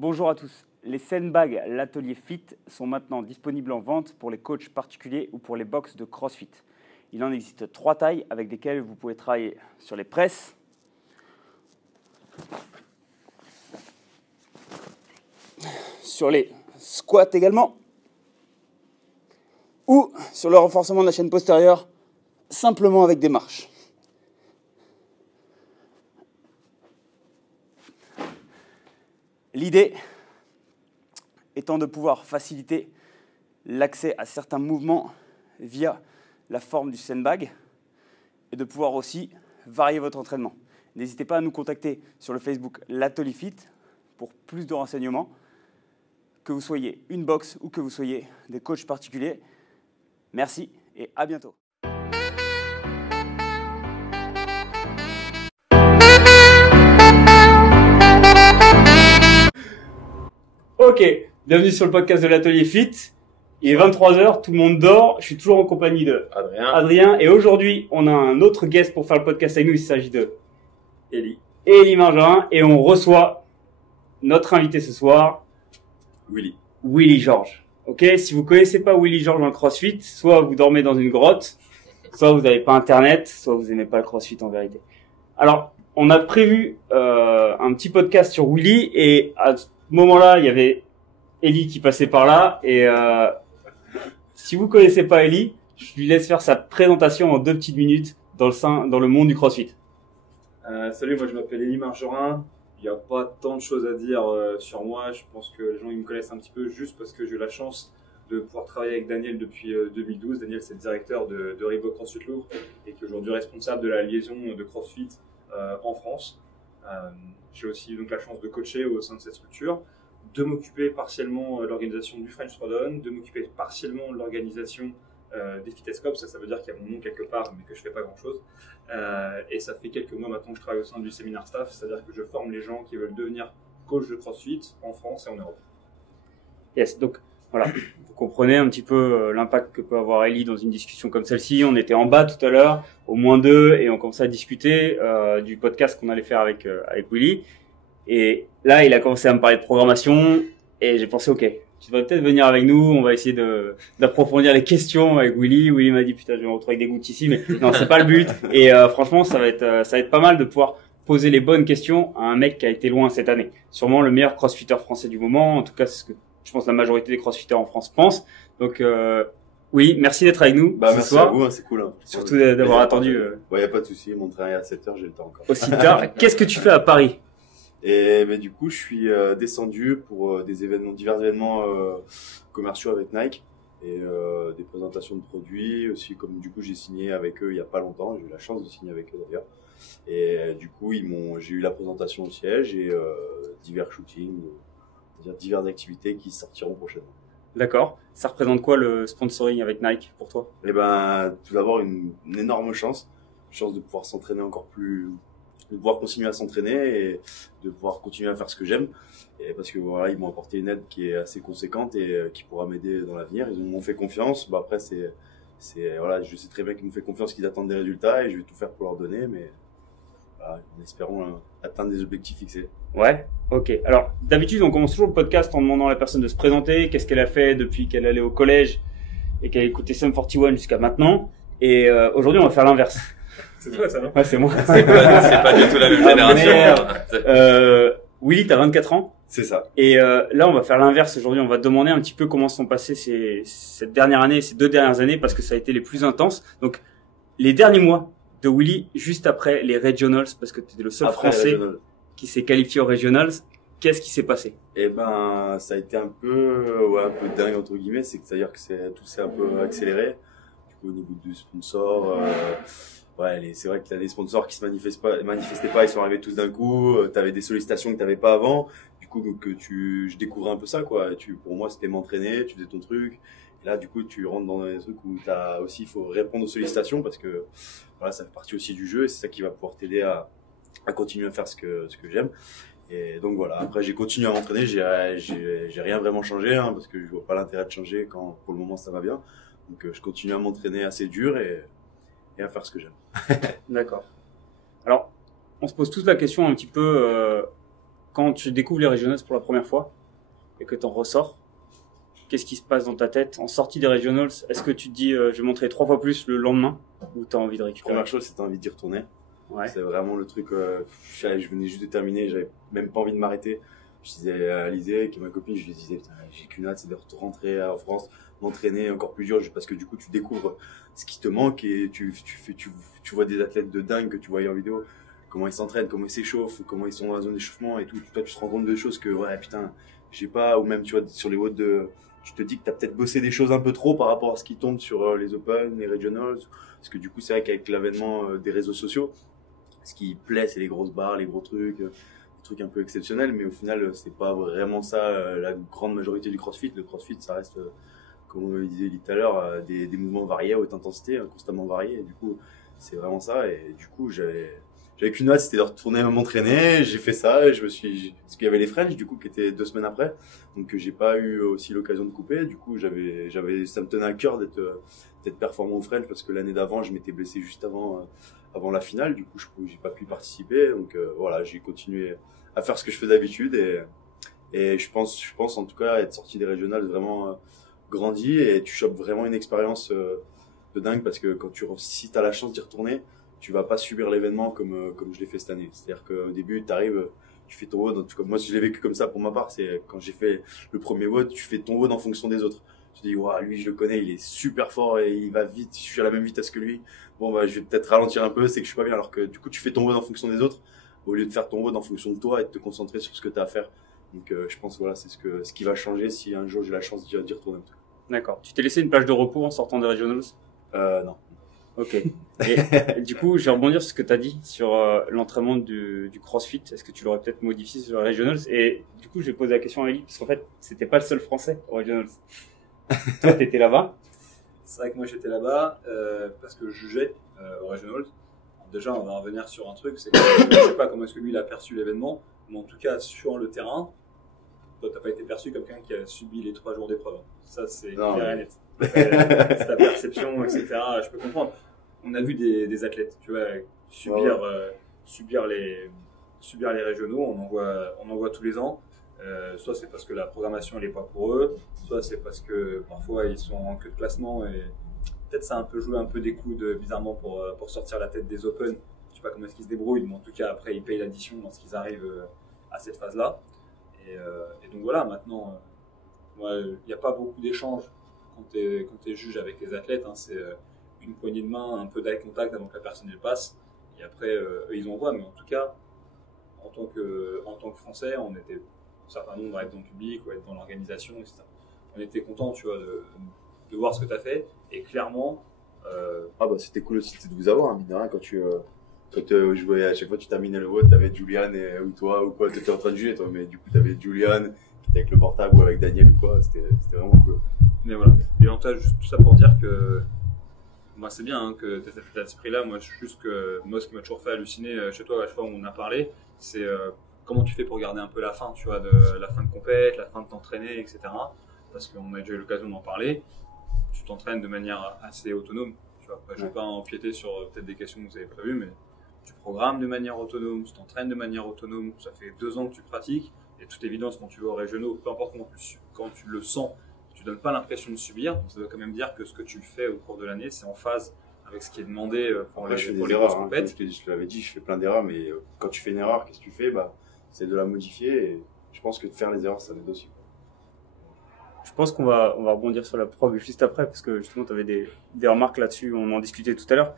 Bonjour à tous. Les sandbags l'atelier Fit sont maintenant disponibles en vente pour les coachs particuliers ou pour les box de CrossFit. Il en existe 3 tailles avec lesquelles vous pouvez travailler sur les presses, sur les squats également, ou sur le renforcement de la chaîne postérieure, simplement avec des marches. L'idée étant de pouvoir faciliter l'accès à certains mouvements via la forme du sandbag et de pouvoir aussi varier votre entraînement. N'hésitez pas à nous contacter sur le Facebook l'Atelier Fit pour plus de renseignements, que vous soyez une box ou que vous soyez des coachs particuliers. Merci et à bientôt. Ok, bienvenue sur le podcast de l'Atelier Fit. Il est 23h, tout le monde dort. Je suis toujours en compagnie de Adrien. Et aujourd'hui, on a un autre guest pour faire le podcast avec nous. Il s'agit de Élie Margerin. Et on reçoit notre invité ce soir, Willy Georges. Ok, si vous connaissez pas Willy Georges dans le CrossFit, soit vous dormez dans une grotte, soit vous n'avez pas Internet, soit vous aimez pas le CrossFit en vérité. Alors, on a prévu un petit podcast sur Willy et à ce moment-là, il y avait Élie qui passait par là et si vous connaissez pas Élie, je lui laisse faire sa présentation en 2 petites minutes dans le monde du CrossFit. Salut, moi je m'appelle Élie Margerin. Il n'y a pas tant de choses à dire sur moi. Je pense que les gens ils me connaissent un petit peu juste parce que j'ai eu la chance de pouvoir travailler avec Daniel depuis 2012. Daniel, c'est le directeur de Reebok CrossFit Lourd et qui est aujourd'hui responsable de la liaison de CrossFit en France. J'ai aussi donc la chance de coacher au sein de cette structure, de m'occuper partiellement de l'organisation du French Throwdown, de m'occuper partiellement de l'organisation des Fitness Cups. Ça veut dire qu'il y a mon nom quelque part, mais que je fais pas grand-chose. Et ça fait quelques mois maintenant que je travaille au sein du séminaire staff, c'est-à-dire que je forme les gens qui veulent devenir coach de CrossFit en France et en Europe. Yes, donc voilà, vous comprenez un petit peu l'impact que peut avoir Élie dans une discussion comme celle-ci. On était en bas tout à l'heure, au -2, et on commençait à discuter du podcast qu'on allait faire avec Willy. Et là, il a commencé à me parler de programmation, et j'ai pensé, ok, tu devrais peut-être venir avec nous, on va essayer d'approfondir les questions avec Willy. Willy m'a dit, putain, je vais me retrouver avec des gouttes ici, mais non, c'est pas le but. Et franchement, ça va être pas mal de pouvoir poser les bonnes questions à un mec qui a été loin cette année. Sûrement le meilleur crossfitter français du moment, en tout cas, c'est ce que je pense que la majorité des crossfitters en France pensent. Donc, oui, merci d'être avec nous ce merci soir. à vous, hein, c'est cool. Hein. Surtout d'avoir attendu. Ouais, y a pas de souci, mon train est à 7h, j'ai le temps encore. Aussi tard. Qu'est-ce que tu fais à Paris? Et du coup, je suis descendu pour divers événements commerciaux avec Nike et des présentations de produits aussi. Comme du coup, j'ai signé avec eux il y a pas longtemps, j'ai eu la chance de signer avec eux d'ailleurs. Et du coup, j'ai eu la présentation au siège et divers shootings, diverses activités qui sortiront prochainement. D'accord. Ça représente quoi le sponsoring avec Nike pour toi? Eh tout d'abord une énorme chance de pouvoir s'entraîner encore plus, de pouvoir continuer à s'entraîner et de pouvoir continuer à faire ce que j'aime. Et parce que voilà, ils m'ont apporté une aide qui est assez conséquente et qui pourra m'aider dans l'avenir. Ils m'ont fait confiance. Après voilà, je sais très bien qu'ils m'ont fait confiance, qu'ils attendent des résultats et je vais tout faire pour leur donner, mais voilà, en espérant atteindre des objectifs fixés. Ouais, ok. Alors, d'habitude, on commence toujours le podcast en demandant à la personne de se présenter, qu'est-ce qu'elle a fait depuis qu'elle allait au collège et qu'elle a écouté Sum 41 jusqu'à maintenant. Et aujourd'hui, on va faire l'inverse. C'est toi ça, non? Ouais, c'est moi. C'est pas du tout la même génération. Willy, t'as 24 ans. C'est ça. Et là, on va faire l'inverse aujourd'hui. On va te demander un petit peu comment sont passées cette dernière année, ces 2 dernières années, parce que ça a été les plus intenses. Donc, les derniers mois de Willy, juste après les Regionals, parce que tu étais le seul Français qui s'est qualifié aux Regionals. Qu'est-ce qui s'est passé? Ça a été un peu dingue entre guillemets, c'est-à-dire que tout s'est un peu accéléré. Du coup, au niveau du sponsor, c'est vrai que t'as des sponsors qui se manifestaient pas, ils sont arrivés tous d'un coup. T'avais des sollicitations que t'avais pas avant. Du coup, je découvrais un peu ça, quoi. Pour moi, c'était m'entraîner, tu faisais ton truc. Et là, du coup, tu rentres dans des trucs où il faut répondre aux sollicitations parce que voilà, ça fait partie aussi du jeu et c'est ça qui va pouvoir t'aider à continuer à faire ce que j'aime. Et donc voilà, après j'ai continué à m'entraîner, j'ai rien vraiment changé, hein, parce que je vois pas l'intérêt de changer quand pour le moment ça va bien. Donc je continue à m'entraîner assez dur et à faire ce que j'aime. D'accord. Alors, on se pose tous la question un petit peu, quand tu découvres les regionals pour la première fois et que tu en ressors, qu'est-ce qui se passe dans ta tête en sortie des regionals? Est-ce que tu te dis je vais montrer 3 fois plus le lendemain ou tu as envie de récupérer? Première chose, c'est t'as envie d'y retourner. Ouais. C'est vraiment le truc. Je venais juste de terminer, j'avais même pas envie de m'arrêter. Je disais à Alizé, qui est ma copine, je lui disais putain, j'ai qu'une hâte, c'est de rentrer en France, m'entraîner encore plus dur, parce que du coup tu découvres ce qui te manque et tu vois des athlètes de dingue que tu voyais en vidéo, comment ils s'entraînent, comment ils s'échauffent, comment ils sont dans la zone d'échauffement et tout. Toi tu te rends compte de choses que ouais putain j'ai pas, ou même tu vois sur les WOD tu te dis que t'as peut-être bossé des choses un peu trop par rapport à ce qui tombe sur les Open, les Regionals, parce que du coup c'est vrai qu'avec l'avènement des réseaux sociaux, ce qui plaît c'est les grosses barres, les gros trucs un peu exceptionnel, mais au final c'est pas vraiment ça la grande majorité du CrossFit. Le CrossFit ça reste comme on disait tout à l'heure des mouvements variés à haute intensité, constamment variés, et du coup c'est vraiment ça. Et du coup j'avais qu'une hâte, c'était de retourner m'entraîner. J'ai fait ça et parce qu'il y avait les French du coup qui étaient 2 semaines après, donc j'ai pas eu aussi l'occasion de couper. Du coup ça me tenait à cœur d'être performant au French, parce que l'année d'avant je m'étais blessé juste avant la finale, du coup j'ai pas pu participer, donc voilà, j'ai continué à faire ce que je fais d'habitude, et je pense en tout cas être sorti des régionales vraiment grandi, et tu chopes vraiment une expérience de dingue, parce que si t'as la chance d'y retourner, tu vas pas subir l'événement comme je l'ai fait cette année. C'est-à-dire qu'au début t'arrives, tu fais ton WOD, en tout cas moi je l'ai vécu comme ça pour ma part, c'est quand j'ai fait le premier WOD, tu fais ton WOD en fonction des autres. Tu te dis waouh, lui je le connais, il est super fort et il va vite, je suis à la même vitesse que lui, bon bah je vais peut-être ralentir un peu, c'est que je suis pas bien. Alors que du coup tu fais ton WOD en fonction des autres au lieu de faire ton WOD en fonction de toi et de te concentrer sur ce que tu as à faire. Donc je pense voilà, c'est ce qui va changer si un jour j'ai la chance d'y retourner. D'accord. Tu t'es laissé une plage de repos en sortant des regionals? Non. Ok. Et du coup, je vais rebondir sur ce que tu as dit sur l'entraînement du CrossFit. Est-ce que tu l'aurais peut-être modifié sur les regionals? Et du coup, je vais poser la question à Eli, parce qu'en fait, c'était pas le seul Français aux regionals. Toi, t'étais là-bas? C'est vrai que moi j'étais là-bas parce que je jugeais aux regionals. Déjà, on va revenir sur un truc, c'est que je sais pas comment est-ce que lui il a perçu l'événement, mais en tout cas sur le terrain, toi t'as pas été perçu comme quelqu'un qui a subi les 3 jours d'épreuve. Ça c'est clair et net. C'est ta perception, etc. Je peux comprendre. On a vu des athlètes, tu vois, subir les régionaux. On en voit tous les ans. Soit c'est parce que la programmation elle est pas pour eux, soit c'est parce que parfois ils sont en queue de classement et peut-être ça a un peu joué un peu des coudes bizarrement pour sortir la tête des Open. Je sais pas comment est-ce qu'ils se débrouillent, mais en tout cas après ils payent l'addition lorsqu'ils arrivent à cette phase-là. Et donc voilà, maintenant, il n'y a pas beaucoup d'échanges quand tu es juge avec les athlètes. Hein, c'est une poignée de main, un peu d'eye contact avant que la personne elle passe. Et après, eux, ils envoient. Mais en tout cas, en tant que Français, on était un certain nombre à être dans le public ou à être dans l'organisation, etc. On était contents, tu vois, de voir ce que tu as fait. Et clairement... c'était cool aussi de vous avoir, hein, mine de rien, quand je voyais à chaque fois tu terminais le vote, t'avais Julian ou toi ou quoi, t'étais en train de juger toi, mais du coup t'avais Julian qui était avec le portable ou avec Daniel ou quoi, c'était vraiment cool. Mais voilà, et en tout cas, juste tout ça pour dire que moi c'est bien hein, que tu aies cet état d'esprit-là. Moi, juste que moi, ce qui m'a toujours fait halluciner chez toi, à chaque fois où on a parlé, c'est comment tu fais pour garder un peu la fin, tu vois, de la fin de compète, la fin de t'entraîner, etc. Parce qu'on a déjà eu l'occasion d'en parler. Tu t'entraînes de manière assez autonome. Tu vois, après, je ne vais pas empiéter sur peut-être des questions que vous avez prévues, mais tu programmes de manière autonome, tu t'entraînes de manière autonome. Ça fait 2 ans que tu pratiques. Et de toute évidence, quand tu vas aux régionaux, peu importe quand tu le sens, tu ne donnes pas l'impression de subir. Donc ça veut quand même dire que ce que tu fais au cours de l'année, c'est en phase avec ce qui est demandé pour les grosses compètes. Je te l'avais dit, je fais plein d'erreurs, mais quand tu fais une erreur, qu'est-ce que tu fais? C'est de la modifier. Et je pense que de faire les erreurs, ça m'aide aussi. Je pense qu'on va rebondir sur la preuve juste après, parce que justement, tu avais des remarques là-dessus, on en discutait tout à l'heure.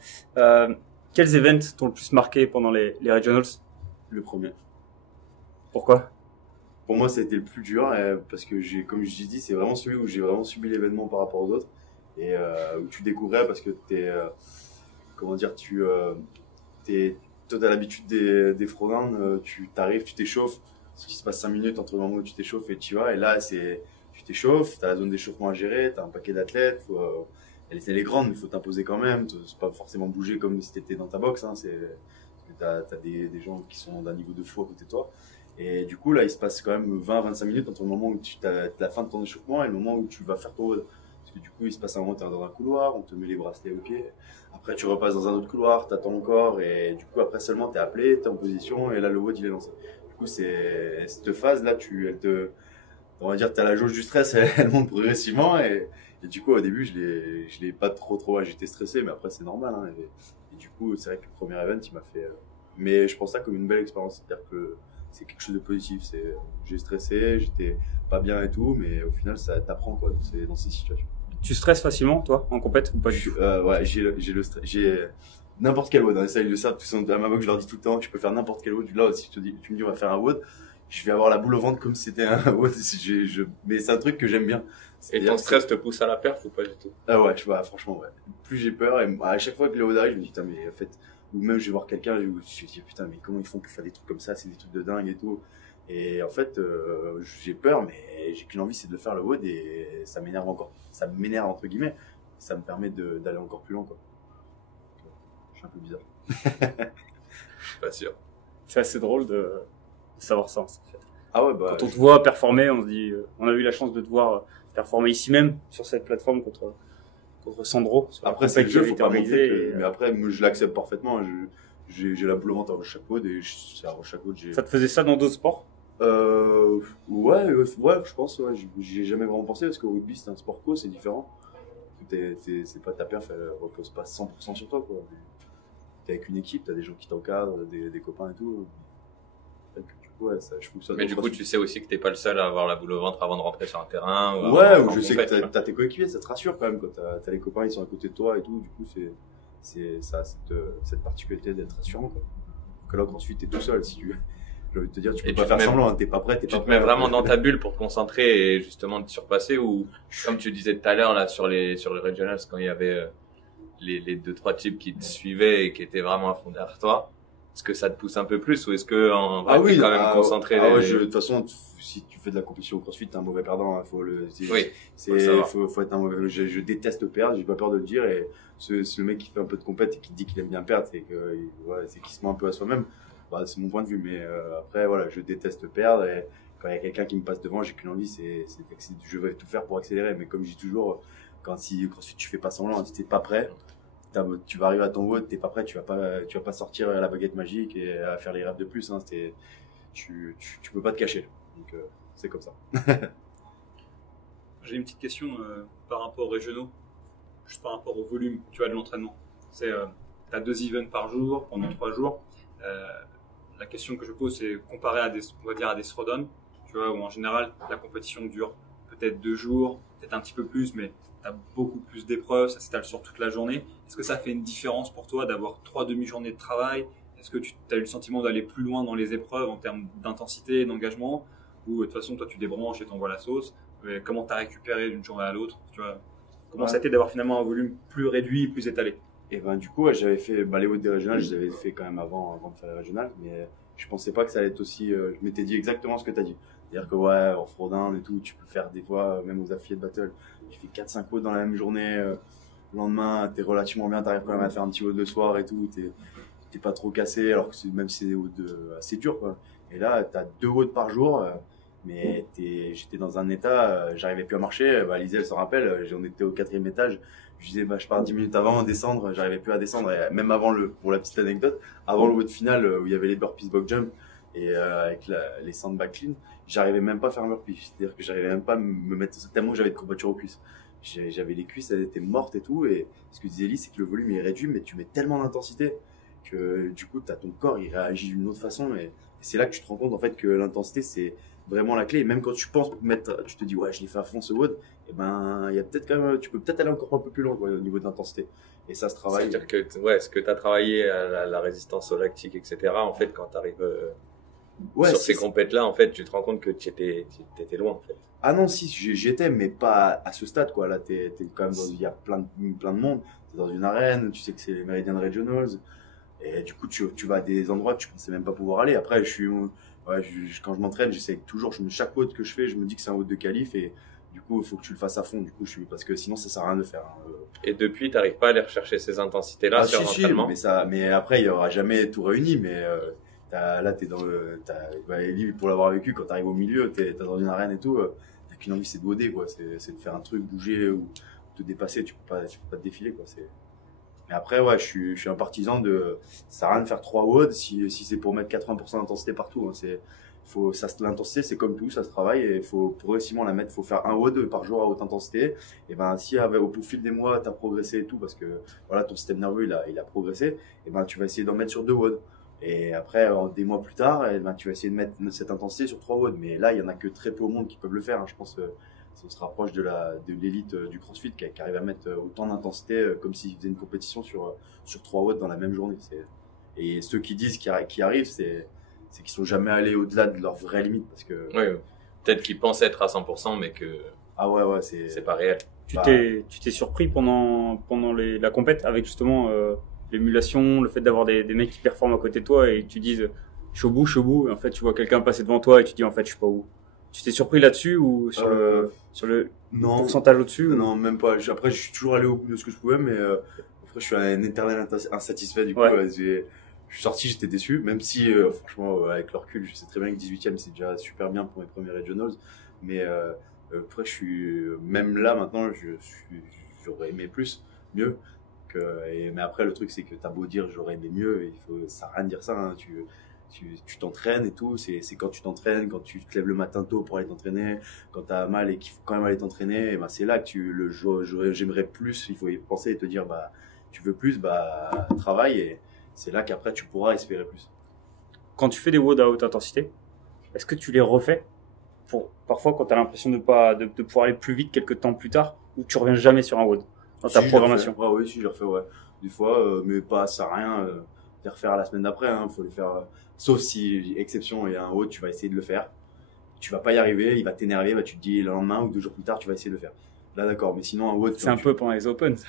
Quels events t'ont le plus marqué pendant les regionals? Le premier. Pourquoi? Pour moi, ça a été le plus dur, parce que comme je l'ai dit, c'est vraiment celui où j'ai vraiment subi l'événement par rapport aux autres, et où tu découvrais, parce que toi t'as l'habitude des throwdowns, tu t'arrives, tu t'échauffes, il se passe 5 minutes entre le moment où tu t'échauffes et tu vas, et là, tu t'échauffes, tu as la zone d'échauffement à gérer, tu as un paquet d'athlètes, elle est grande, mais il faut t'imposer quand même, c'est pas forcément bouger comme si tu étais dans ta box, hein, tu as des gens qui sont d'un niveau de fou à côté de toi. Et du coup, là, il se passe quand même 20-25 minutes entre le moment où tu as la fin de ton échauffement et le moment où tu vas faire ton WOD. Parce que du coup, il se passe un moment où tu es dans un couloir, on te met les bracelets au pied. Après, tu repasses dans un autre couloir, tu attends encore. Et du coup, après seulement, tu es appelé, tu es en position et là, le WOD, il est lancé. Du coup, cette phase-là, on va dire, t'as la jauge du stress, elle monte progressivement et du coup, au début, je l'ai pas trop, j'étais stressé, mais après, c'est normal, hein, et du coup, c'est vrai que le premier event, il m'a fait, mais je pense ça comme une belle expérience, c'est-à-dire que c'est quelque chose de positif, j'ai stressé, j'étais pas bien et tout, mais au final, ça t'apprend, quoi, dans ces situations. Tu stresses facilement, toi, en compète ou pas du tout? Ouais, j'ai n'importe quel WOD, hein, ça, ils le savent, à ma moque, je leur dis tout le temps, je peux faire n'importe quel WOD, là, si tu me dis, on va faire un WOD, je vais avoir la boule au ventre comme si c'était un WOD, mais c'est un truc que j'aime bien. Et ton stress te pousse à la perf ou pas du tout? Ah ouais, franchement, ouais. Plus j'ai peur, et à chaque fois que le WOD arrive, je me dis, putain, mais en fait, ou même je vais voir quelqu'un, je me dis, putain, mais comment ils font pour faire des trucs comme ça, c'est des trucs de dingue et tout. Et en fait, j'ai peur, mais j'ai qu'une envie, c'est de faire le WOD et ça m'énerve entre guillemets. Ça me permet d'aller encore plus loin, quoi. Je suis un peu bizarre. Je suis pas sûr. C'est assez drôle de savoir ça, en fait. Ah ouais, bah. Quand on te voit performer, on se dit, on a eu la chance de te voir performer ici même, sur cette plateforme contre Sandro. Après, c'est le jeu, faut pas montrer que, mais après, moi, je l'accepte parfaitement. J'ai la boule au ventre à chaque WOD et à chaque WOD, Ça te faisait ça dans d'autres sports? Ouais, je pense, ouais. J'y ai jamais vraiment pensé parce qu'au rugby, c'est un sport co, c'est différent. C'est pas ta perf, elle repose pas 100% sur toi, quoi. T'es avec une équipe, t'as des gens qui t'encadrent, des copains et tout. Du coup, ouais, je trouve ça. Mais du coup, tu sais aussi que t'es pas le seul à avoir la boule au ventre avant de rentrer sur un terrain. Ou je sais que t'as tes coéquipiers, ça te rassure quand même, quand t'as les copains, ils sont à côté de toi et tout. Du coup, c'est ça, cette particularité d'être rassurant, quoi. Que là, ensuite, t'es tout seul, si tu veux. J'ai envie de te dire, tu peux pas faire semblant, t'es pas prêt, Tu te mets vraiment dans ta bulle pour te concentrer et justement te surpasser, ou comme tu disais tout à l'heure là sur les regionals, quand il y avait les 2-3 types qui te suivaient et qui étaient vraiment à fond derrière toi, est-ce que ça te pousse un peu plus ou est-ce que en vrai t'es quand même concentré? De toute façon, si tu fais de la compétition au CrossFit, t'es un mauvais perdant, hein, faut être un mauvais. Je déteste perdre, j'ai pas peur de le dire, et ce mec qui fait un peu de compète et qui dit qu'il aime bien perdre, c'est qu'il se ment un peu à soi-même. Bah, c'est mon point de vue, mais après, voilà, je déteste perdre, et quand il y a quelqu'un qui me passe devant, j'ai qu'une envie, je vais tout faire pour accélérer, mais comme je dis toujours, si tu fais pas semblant, si t'es pas prêt, tu vas arriver à ton WOD, t'es pas prêt, tu vas pas sortir la baguette magique et à faire les rêves de plus, hein, tu peux pas te cacher, donc c'est comme ça. J'ai une petite question par rapport aux régionaux, juste par rapport au volume, tu vois, de l'entraînement. T'as 2 events par jour pendant 3 jours. La question que je pose, c'est comparé à des throwdowns, tu vois, où en général la compétition dure peut-être 2 jours, peut-être un petit peu plus, mais tu as beaucoup plus d'épreuves, ça s'étale sur toute la journée. Est-ce que ça fait une différence pour toi d'avoir 3 demi-journées de travail? Est-ce que tu as eu le sentiment d'aller plus loin dans les épreuves en termes d'intensité et d'engagement? Ou de toute façon, toi tu débranches et t'envoies la sauce? Mais comment tu as récupéré d'une journée à l'autre, tu vois? Comment ça a été d'avoir finalement un volume plus réduit, plus étalé? Et ben du coup, j'avais fait les WOD des régionales, je les avais fait quand même avant de faire les régionales, mais je pensais pas que ça allait être aussi. Je m'étais dit exactement ce que tu as dit. C'est-à-dire que ouais, en throwdown et tout, tu peux faire des fois, même aux affiliés de battle, tu fais 4-5 WOD dans la même journée. Le lendemain, t'es relativement bien, t'arrives quand même à faire un petit WOD le soir et tout, t'es pas trop cassé, alors que même si c'est des WOD assez durs, quoi. Et là, t'as 2 WOD par jour, mais j'étais dans un état, j'arrivais plus à marcher. Lisa, elle s'en rappelle, on était au 4e étage. Je disais, je pars 10 minutes avant, descendre, j'arrivais plus à descendre. Et même avant pour la petite anecdote, avant le WOD final où il y avait les burpees box jump et avec les sandbag clean, j'arrivais même pas à faire un burpee. C'est-à-dire que j'arrivais même pas à me mettre, tellement j'avais de courbatures aux cuisses. J'avais les cuisses, elles étaient mortes et tout. Et ce que disait Ellie, c'est que le volume est réduit, mais tu mets tellement d'intensité que du coup, ton corps, il réagit d'une autre façon. Et c'est là que tu te rends compte en fait que l'intensité, c'est vraiment la clé. Et même quand tu penses tu te dis, ouais, je l'ai fait à fond ce WOD, et ben, il y a peut-être quand même, tu peux peut-être aller encore un peu plus loin, quoi, au niveau d'intensité. Et ça se travaille. C'est-à-dire que, ce que tu as travaillé à la résistance au lactique, etc., en fait, quand tu arrives sur ces compètes-là, en fait, tu te rends compte que tu étais loin, en fait. Ah non, si, j'y étais, mais pas à ce stade, quoi. Là, t'es quand même il y a plein de monde. T'es dans une arène, tu sais que c'est les Meridian Regionals. Et du coup, tu vas à des endroits que tu pensais même pas pouvoir aller. Après, quand je m'entraîne, j'essaie toujours, chaque WOD que je fais, je me dis que c'est un WOD de qualif, et du coup, il faut que tu le fasses à fond. Du coup, parce que sinon, ça sert à rien de faire. Et depuis, t'arrives pas à aller rechercher ces intensités-là sur l'entraînement? Mais après, il y aura jamais tout réuni, mais là, t'es dans Ellie, pour l'avoir vécu, quand t'arrives au milieu, t'es dans une arène et tout, t'as qu'une envie, c'est de WODer, quoi. C'est de faire un truc, bouger ou te dépasser. Tu peux pas te défiler, quoi. Mais après, ouais, je suis un partisan de, ça sert à rien de faire 3 WOD si c'est pour mettre 80% d'intensité partout. Hein. L'intensité, c'est comme tout, ça se travaille et il faut progressivement la mettre. Il faut faire 1 WOD par jour à haute intensité. Et ben, si au fil des mois, tu as progressé et tout, parce que voilà, ton système nerveux, il a progressé, et ben, tu vas essayer d'en mettre sur 2 WOD. Et après, des mois plus tard, et ben, tu vas essayer de mettre cette intensité sur 3 WOD. Mais là, il y en a que très peu au monde qui peuvent le faire. Hein. Je pense que ça se rapproche de l'élite du CrossFit qui arrive à mettre autant d'intensité comme s'ils faisaient une compétition sur 3 watts dans la même journée. Et ceux qui disent qu'ils arrivent, c'est qu'ils sont jamais allés au-delà de leur vraie limite. Parce que, oui, peut-être qu'ils pensent être à 100%, mais que c'est pas réel. Tu t'es surpris pendant la compète avec justement l'émulation, le fait d'avoir des mecs qui performent à côté de toi et tu dises je suis au bout, et en fait tu vois quelqu'un passer devant toi et tu dis en fait je suis pas au bout. Tu t'es surpris là-dessus ou sur le pourcentage au-dessus? Non, même pas. Après, je suis toujours allé au bout de ce que je pouvais, mais après, je suis un éternel insatisfait. Du coup, je suis sorti, j'étais déçu, même si, franchement, avec le recul, je sais très bien que 18e, c'est déjà super bien pour mes premiers regionals. Mais après, même là, maintenant, j'aurais aimé mieux. Mais après, le truc, c'est que t'as beau dire j'aurais aimé mieux, ça sert à rien de dire ça. Hein, tu t'entraînes et tout, c'est quand tu t'entraînes, quand tu te lèves le matin tôt pour aller t'entraîner, quand t'as mal et qu'il faut quand même aller t'entraîner, et ben c'est là que j'aimerais plus, il faut y penser et te dire tu veux plus, travaille, et c'est là qu'après tu pourras espérer plus. Quand tu fais des WOD à haute intensité, est-ce que tu les refais parfois quand tu as l'impression de pouvoir aller plus vite quelques temps plus tard, ou tu reviens jamais sur un WOD dans ta programmation? Oui, si je le refais, ouais. Des fois, mais pas, ça sert à rien de les refaire la semaine d'après, hein, faut les faire, sauf si, exception, il y a un WOD, tu vas essayer de le faire. Tu vas pas y arriver, il va t'énerver, tu te dis le lendemain ou 2 jours plus tard, tu vas essayer de le faire. Là, d'accord, mais sinon, un WOD. C'est un peu pendant les Open, ça.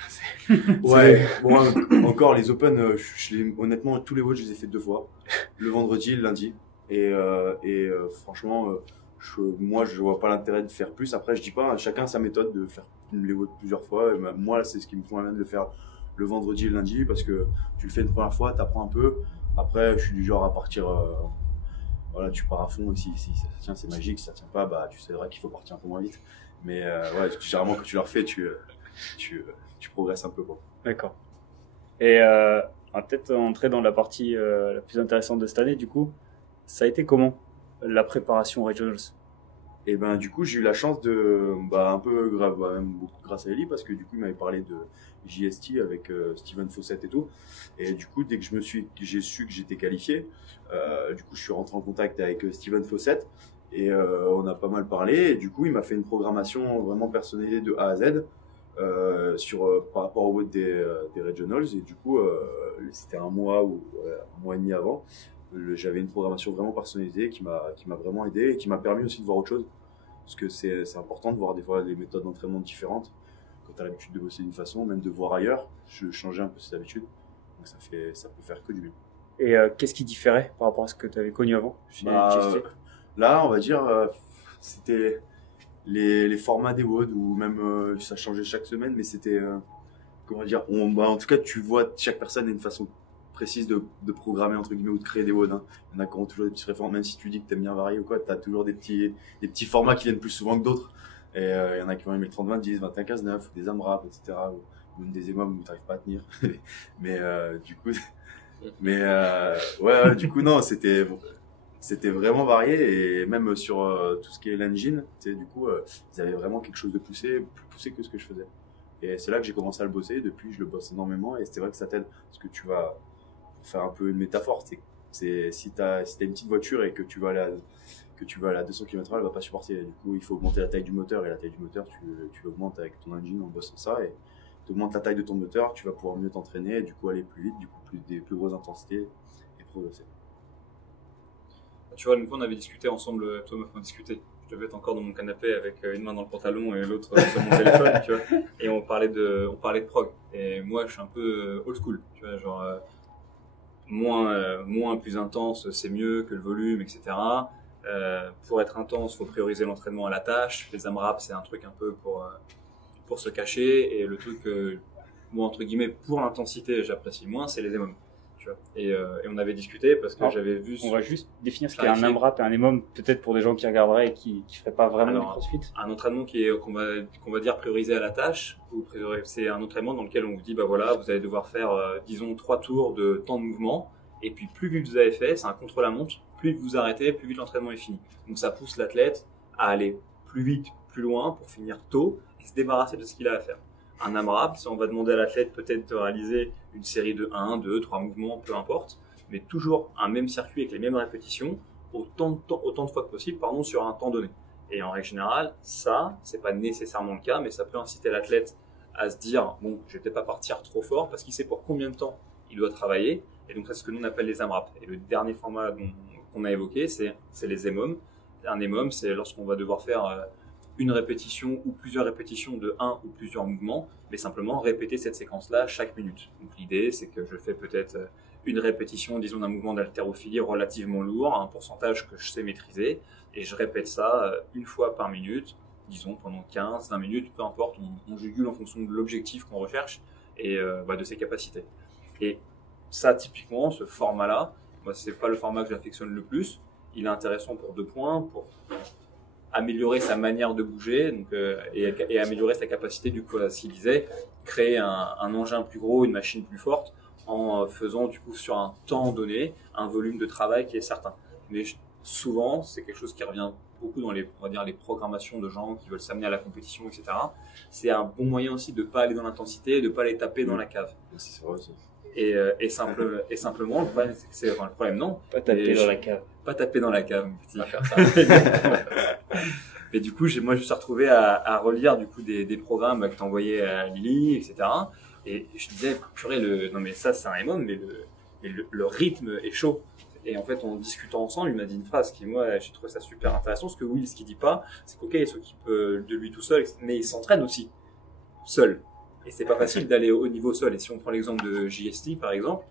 Ouais, bon, encore les Open, honnêtement, tous les WOD, je les ai fait 2 fois. Le vendredi, le lundi. Et franchement, moi, je vois pas l'intérêt de faire plus. Après, je dis pas, chacun sa méthode de faire les WOD plusieurs fois. Et moi, c'est ce qui me convient de le faire le vendredi et le lundi, parce que tu le fais une première fois, t'apprends un peu. Après, je suis du genre à partir, voilà, tu pars à fond, et si ça tient, c'est magique, si ça tient pas, tu sais qu'il faut partir un peu moins vite. Mais ouais, généralement, quand tu le refais, tu progresses un peu, quoi. D'accord. Et on va peut-être entrer dans la partie la plus intéressante de cette année, du coup. Ça a été comment, la préparation Regionals? Et ben, du coup, j'ai eu la chance de, un peu même beaucoup grâce à Eli, parce que du coup, il m'avait parlé de JST avec Steven Fawcett et tout. Et du coup, dès que j'ai su que j'étais qualifié, du coup, je suis rentré en contact avec Steven Fawcett et on a pas mal parlé. Et du coup, il m'a fait une programmation vraiment personnalisée de A à Z par rapport au WOD des Regionals. Et du coup, c'était un mois ou un mois et demi avant. J'avais une programmation vraiment personnalisée qui m'a vraiment aidé et qui m'a permis aussi de voir autre chose. Parce que c'est important de voir des fois des méthodes d'entraînement différentes. Quand tu as l'habitude de bosser d'une façon, même de voir ailleurs, je changeais un peu cette habitude. Donc ça peut faire que du bien. Et qu'est-ce qui différait par rapport à ce que tu avais connu avant là, on va dire, c'était les formats des WOD, ou même ça changeait chaque semaine, mais c'était, comment dire, en tout cas, tu vois, chaque personne a une façon précise de programmer, entre guillemets, ou de créer des WOD. Hein. Il y en a qui ont toujours des petites références, même si tu dis que tu aimes bien varier ou quoi, tu as toujours des petits formats qui viennent plus souvent que d'autres. Et il y en a qui vont aimer le 30-20-10, 21-15-9, des AMRAP, etc. Ou même des EMOM où tu n'arrives pas à tenir. Mais du coup, ouais, du coup, non, c'était vraiment varié. Et même sur tout ce qui est l'engine, du coup, ils avaient vraiment quelque chose de plus poussé que ce que je faisais. Et c'est là que j'ai commencé à le bosser. Depuis, je le bosse énormément. Et c'est vrai que ça t'aide. Parce que tu vas, pour faire un peu une métaphore, si t'as une petite voiture et que tu vas à la 200 km/h, elle va pas supporter. Du coup, il faut augmenter la taille du moteur. Et la taille du moteur, tu l'augmentes avec ton engine en bossant ça. Et tu augmentes la taille de ton moteur, tu vas pouvoir mieux t'entraîner. Et du coup, aller plus vite, du coup, des plus grosses intensités et progresser. Tu vois, une fois, on avait discuté ensemble, toi, on discutait. Je devais être encore dans mon canapé avec une main dans le pantalon et l'autre sur mon téléphone, tu vois. Et on parlait de prog. Et moi, je suis un peu old school, tu vois, genre moins plus intense, c'est mieux que le volume, etc. Pour être intense, faut prioriser l'entraînement à la tâche. Les AMRAP, c'est un truc un peu pour se cacher. Et le truc, moi, entre guillemets, pour l'intensité, j'apprécie moins, c'est les EMOM. tu vois. Et on avait discuté parce que j'avais vu. On va juste définir ce qu'est un AMRAP et un EMOM, peut-être pour des gens qui regarderaient et qui feraient pas vraiment du CrossFit. Un entraînement qu'on va dire priorisé à la tâche, c'est un entraînement dans lequel on vous dit bah voilà, vous allez devoir faire disons 3 tours de temps de mouvement, et puis plus vite vous avez fait, c'est un contre-la-montre, plus vite vous arrêtez, plus vite l'entraînement est fini. Donc ça pousse l'athlète à aller plus vite, plus loin pour finir tôt et se débarrasser de ce qu'il a à faire. Un AMRAP, on va demander à l'athlète peut-être de réaliser une série de 1, 2, 3 mouvements, peu importe, mais toujours un même circuit avec les mêmes répétitions, autant de fois que possible, sur un temps donné. Et en règle générale, ça, c'est pas nécessairement le cas, mais ça peut inciter l'athlète à se dire, bon, je vais peut-être pas partir trop fort parce qu'il sait pour combien de temps il doit travailler. Et donc, c'est ce que nous on appelle les AMRAP. Et le dernier format qu'on a évoqué, c'est les EMOM. Un EMOM, c'est lorsqu'on va devoir faire une répétition ou plusieurs répétitions de un ou plusieurs mouvements, mais simplement répéter cette séquence-là chaque minute. Donc l'idée, c'est que je fais peut-être une répétition, disons, d'un mouvement d'haltérophilie relativement lourd, à un pourcentage que je sais maîtriser, et je répète ça une fois par minute, disons pendant 15, 20 minutes, peu importe, on jugule en fonction de l'objectif qu'on recherche et de ses capacités. Et ça, typiquement, ce format-là, moi, c'est pas le format que j'affectionne le plus. Il est intéressant pour 2 points, pour améliorer sa manière de bouger, donc, et améliorer sa capacité, du coup, s'il disait, créer un engin plus gros, une machine plus forte, en faisant, du coup, sur un temps donné, un volume de travail qui est certain. Mais souvent, c'est quelque chose qui revient beaucoup dans les programmations de gens qui veulent s'amener à la compétition, etc. C'est un bon moyen aussi de pas aller dans l'intensité, de pas aller taper dans la cave. C'est vrai aussi. Et simplement, le problème, c'est que c'est le problème, non. Pas taper dans la cave. Pas taper dans la cave, petit. On va faire ça. Mais du coup, moi, je me suis retrouvé à relire, du coup, des programmes que t'envoyais à Lily, etc. Et je disais, purée, non, mais ça, c'est un EMOM, mais le rythme est chaud. Et en fait, en discutant ensemble, il m'a dit une phrase qui, moi, j'ai trouvé ça super intéressant. Parce que Will, ce qu'il dit pas, c'est qu'ok, il s'occupe de lui tout seul, mais il s'entraîne aussi. Seul. Et c'est pas facile d'aller au niveau seul. Et si on prend l'exemple de JST, par exemple,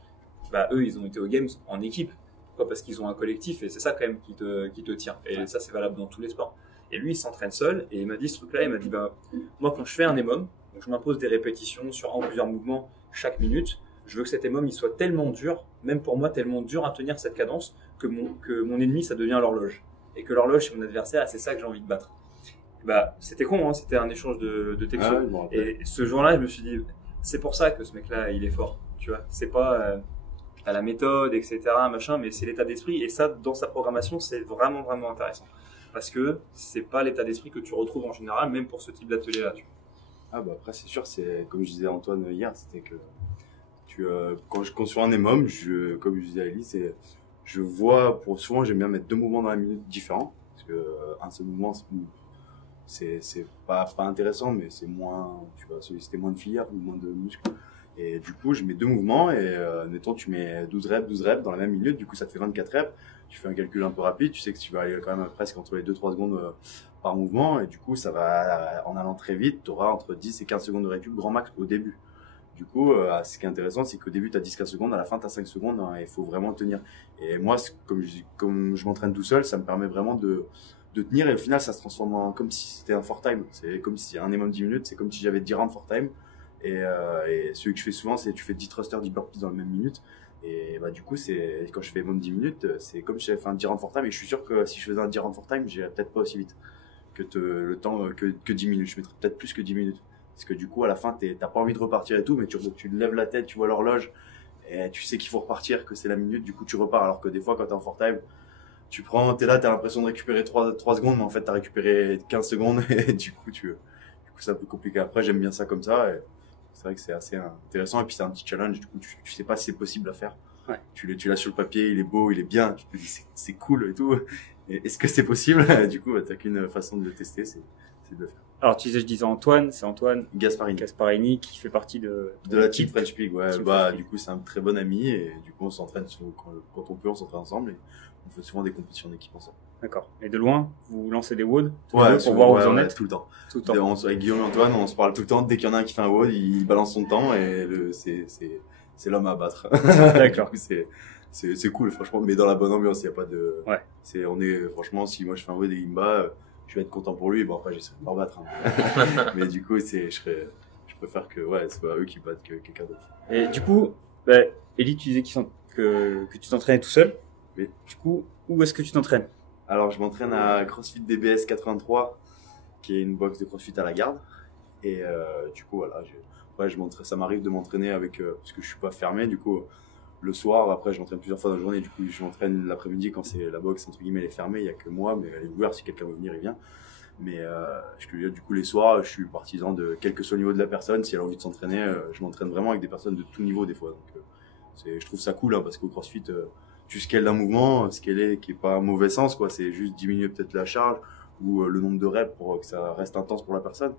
bah, eux, ils ont été aux Games en équipe. Pourquoi? Parce qu'ils ont un collectif et c'est ça quand même qui te tient. Et ça, c'est valable dans tous les sports. Et lui, il s'entraîne seul et il m'a dit ce truc-là, il m'a dit, bah, moi, quand je fais un EMOM, donc je m'impose des répétitions sur un ou plusieurs mouvements chaque minute, je veux que cet EMOM, il soit tellement dur, même pour moi, tellement dur à tenir cette cadence, que mon ennemi, ça devient l'horloge. Et que l'horloge, c'est mon adversaire, c'est ça que j'ai envie de battre. Bah, c'était con, hein, c'était un échange de textos. Et ce jour-là, je me suis dit, c'est pour ça que ce mec-là, il est fort, tu vois. C'est pas à la méthode, etc., machin, mais c'est l'état d'esprit. Et ça, dans sa programmation, c'est vraiment, vraiment intéressant. Parce que c'est pas l'état d'esprit que tu retrouves en général, même pour ce type d'atelier-là, tu vois. Ah, bah, après, c'est sûr, c'est, comme je disais à Antoine hier, c'était que quand je construis un EMOM, comme je disais à Ellie, je vois, souvent, j'aime bien mettre 2 mouvements dans la minute différents. Parce que, un seul mouvement, c'est pas intéressant, mais c'est moins, tu vas solliciter moins de filières ou moins de muscles. Et du coup, je mets 2 mouvements et, mettons, tu mets 12 reps dans la même minute, du coup, ça te fait 24 reps. Tu fais un calcul un peu rapide, tu sais que tu vas aller quand même presque entre les 2-3 secondes par mouvement, et du coup, ça va, en allant très vite, tu auras entre 10 et 15 secondes de récup grand max au début. Du coup, ce qui est intéressant, c'est qu'au début, tu as 10-15 secondes, à la fin, tu as 5 secondes, hein, il faut vraiment tenir. Et moi, comme je m'entraîne tout seul, ça me permet vraiment de tenir, et au final, ça se transforme comme si c'était un for time. C'est comme si un EMOM 10 minutes, c'est comme si j'avais 10 rounds for time. Et celui que je fais souvent, c'est tu fais 10 thrusters, 10 burpees dans la même minute. Et bah, du coup, quand je fais EMOM 10 minutes, c'est comme si j'avais fait un 10 rounds for time. Et je suis sûr que si je faisais un 10 rounds for time, j'irais peut-être pas aussi vite le temps que 10 minutes. Je mettrais peut-être plus que 10 minutes. Parce que du coup, à la fin, t'as pas envie de repartir et tout, mais tu lèves la tête, tu vois l'horloge, et tu sais qu'il faut repartir, que c'est la minute, du coup, tu repars. Alors que des fois, quand t'es en for time, t'es là, t'as l'impression de récupérer 3 secondes, mais en fait, t'as récupéré 15 secondes, et du coup, c'est un peu compliqué. Après, j'aime bien ça comme ça, et c'est vrai que c'est assez intéressant, et puis c'est un petit challenge, du coup, tu sais pas si c'est possible à faire. Ouais. Tu l'as sur le papier, il est beau, il est bien, tu te dis, c'est cool et tout. Et est-ce que c'est possible? Du coup, t'as qu'une façon de le tester, c'est de le faire. Alors, je disais Antoine, c'est Antoine Gasparini qui fait partie de la team French Peak, ouais. Bah, du coup, c'est un très bon ami, et du coup, on s'entraîne quand on peut, on s'entraîne ensemble, et on fait souvent des compétitions d'équipe ensemble. D'accord. Et de loin, vous lancez des WOD pour voir où vous en êtes? Tout le temps. Avec Guillaume et Antoine, on se parle tout le temps. Dès qu'il y en a un qui fait un WOD, il balance son temps, et c'est l'homme à battre. D'accord. Du coup, c'est cool, franchement, mais dans la bonne ambiance, il y a pas de, ouais. Franchement, si moi je fais un WOD et il me bat, je vais être content pour lui. Bon, après, j'essaierai de me rebattre, hein. Mais du coup, je préfère que, ouais, ce soit eux qui battent que quelqu'un d'autre. Et du coup, Ellie, tu disais que tu t'entraînais tout seul. Oui. Du coup, où est-ce que tu t'entraînes? Alors, je m'entraîne à CrossFit DBS 83, qui est une box de CrossFit à la Garde. Et du coup, voilà, ça m'arrive de m'entraîner avec, parce que je suis pas fermé, du coup, le soir, après, je m'entraîne plusieurs fois dans la journée, du coup, je m'entraîne l'après-midi quand c'est la box, entre guillemets, elle est fermée, il y a que moi, mais elle est ouverte, si quelqu'un veut venir, il vient. Mais du coup, les soirs, je suis partisan de, quel que soit le niveau de la personne, si elle a envie de s'entraîner, je m'entraîne vraiment avec des personnes de tout niveau, des fois. Donc, je trouve ça cool, hein, parce qu'au CrossFit, tu scales d'un mouvement, scaler qui est pas un mauvais sens, quoi, c'est juste diminuer peut-être la charge ou le nombre de reps pour que ça reste intense pour la personne.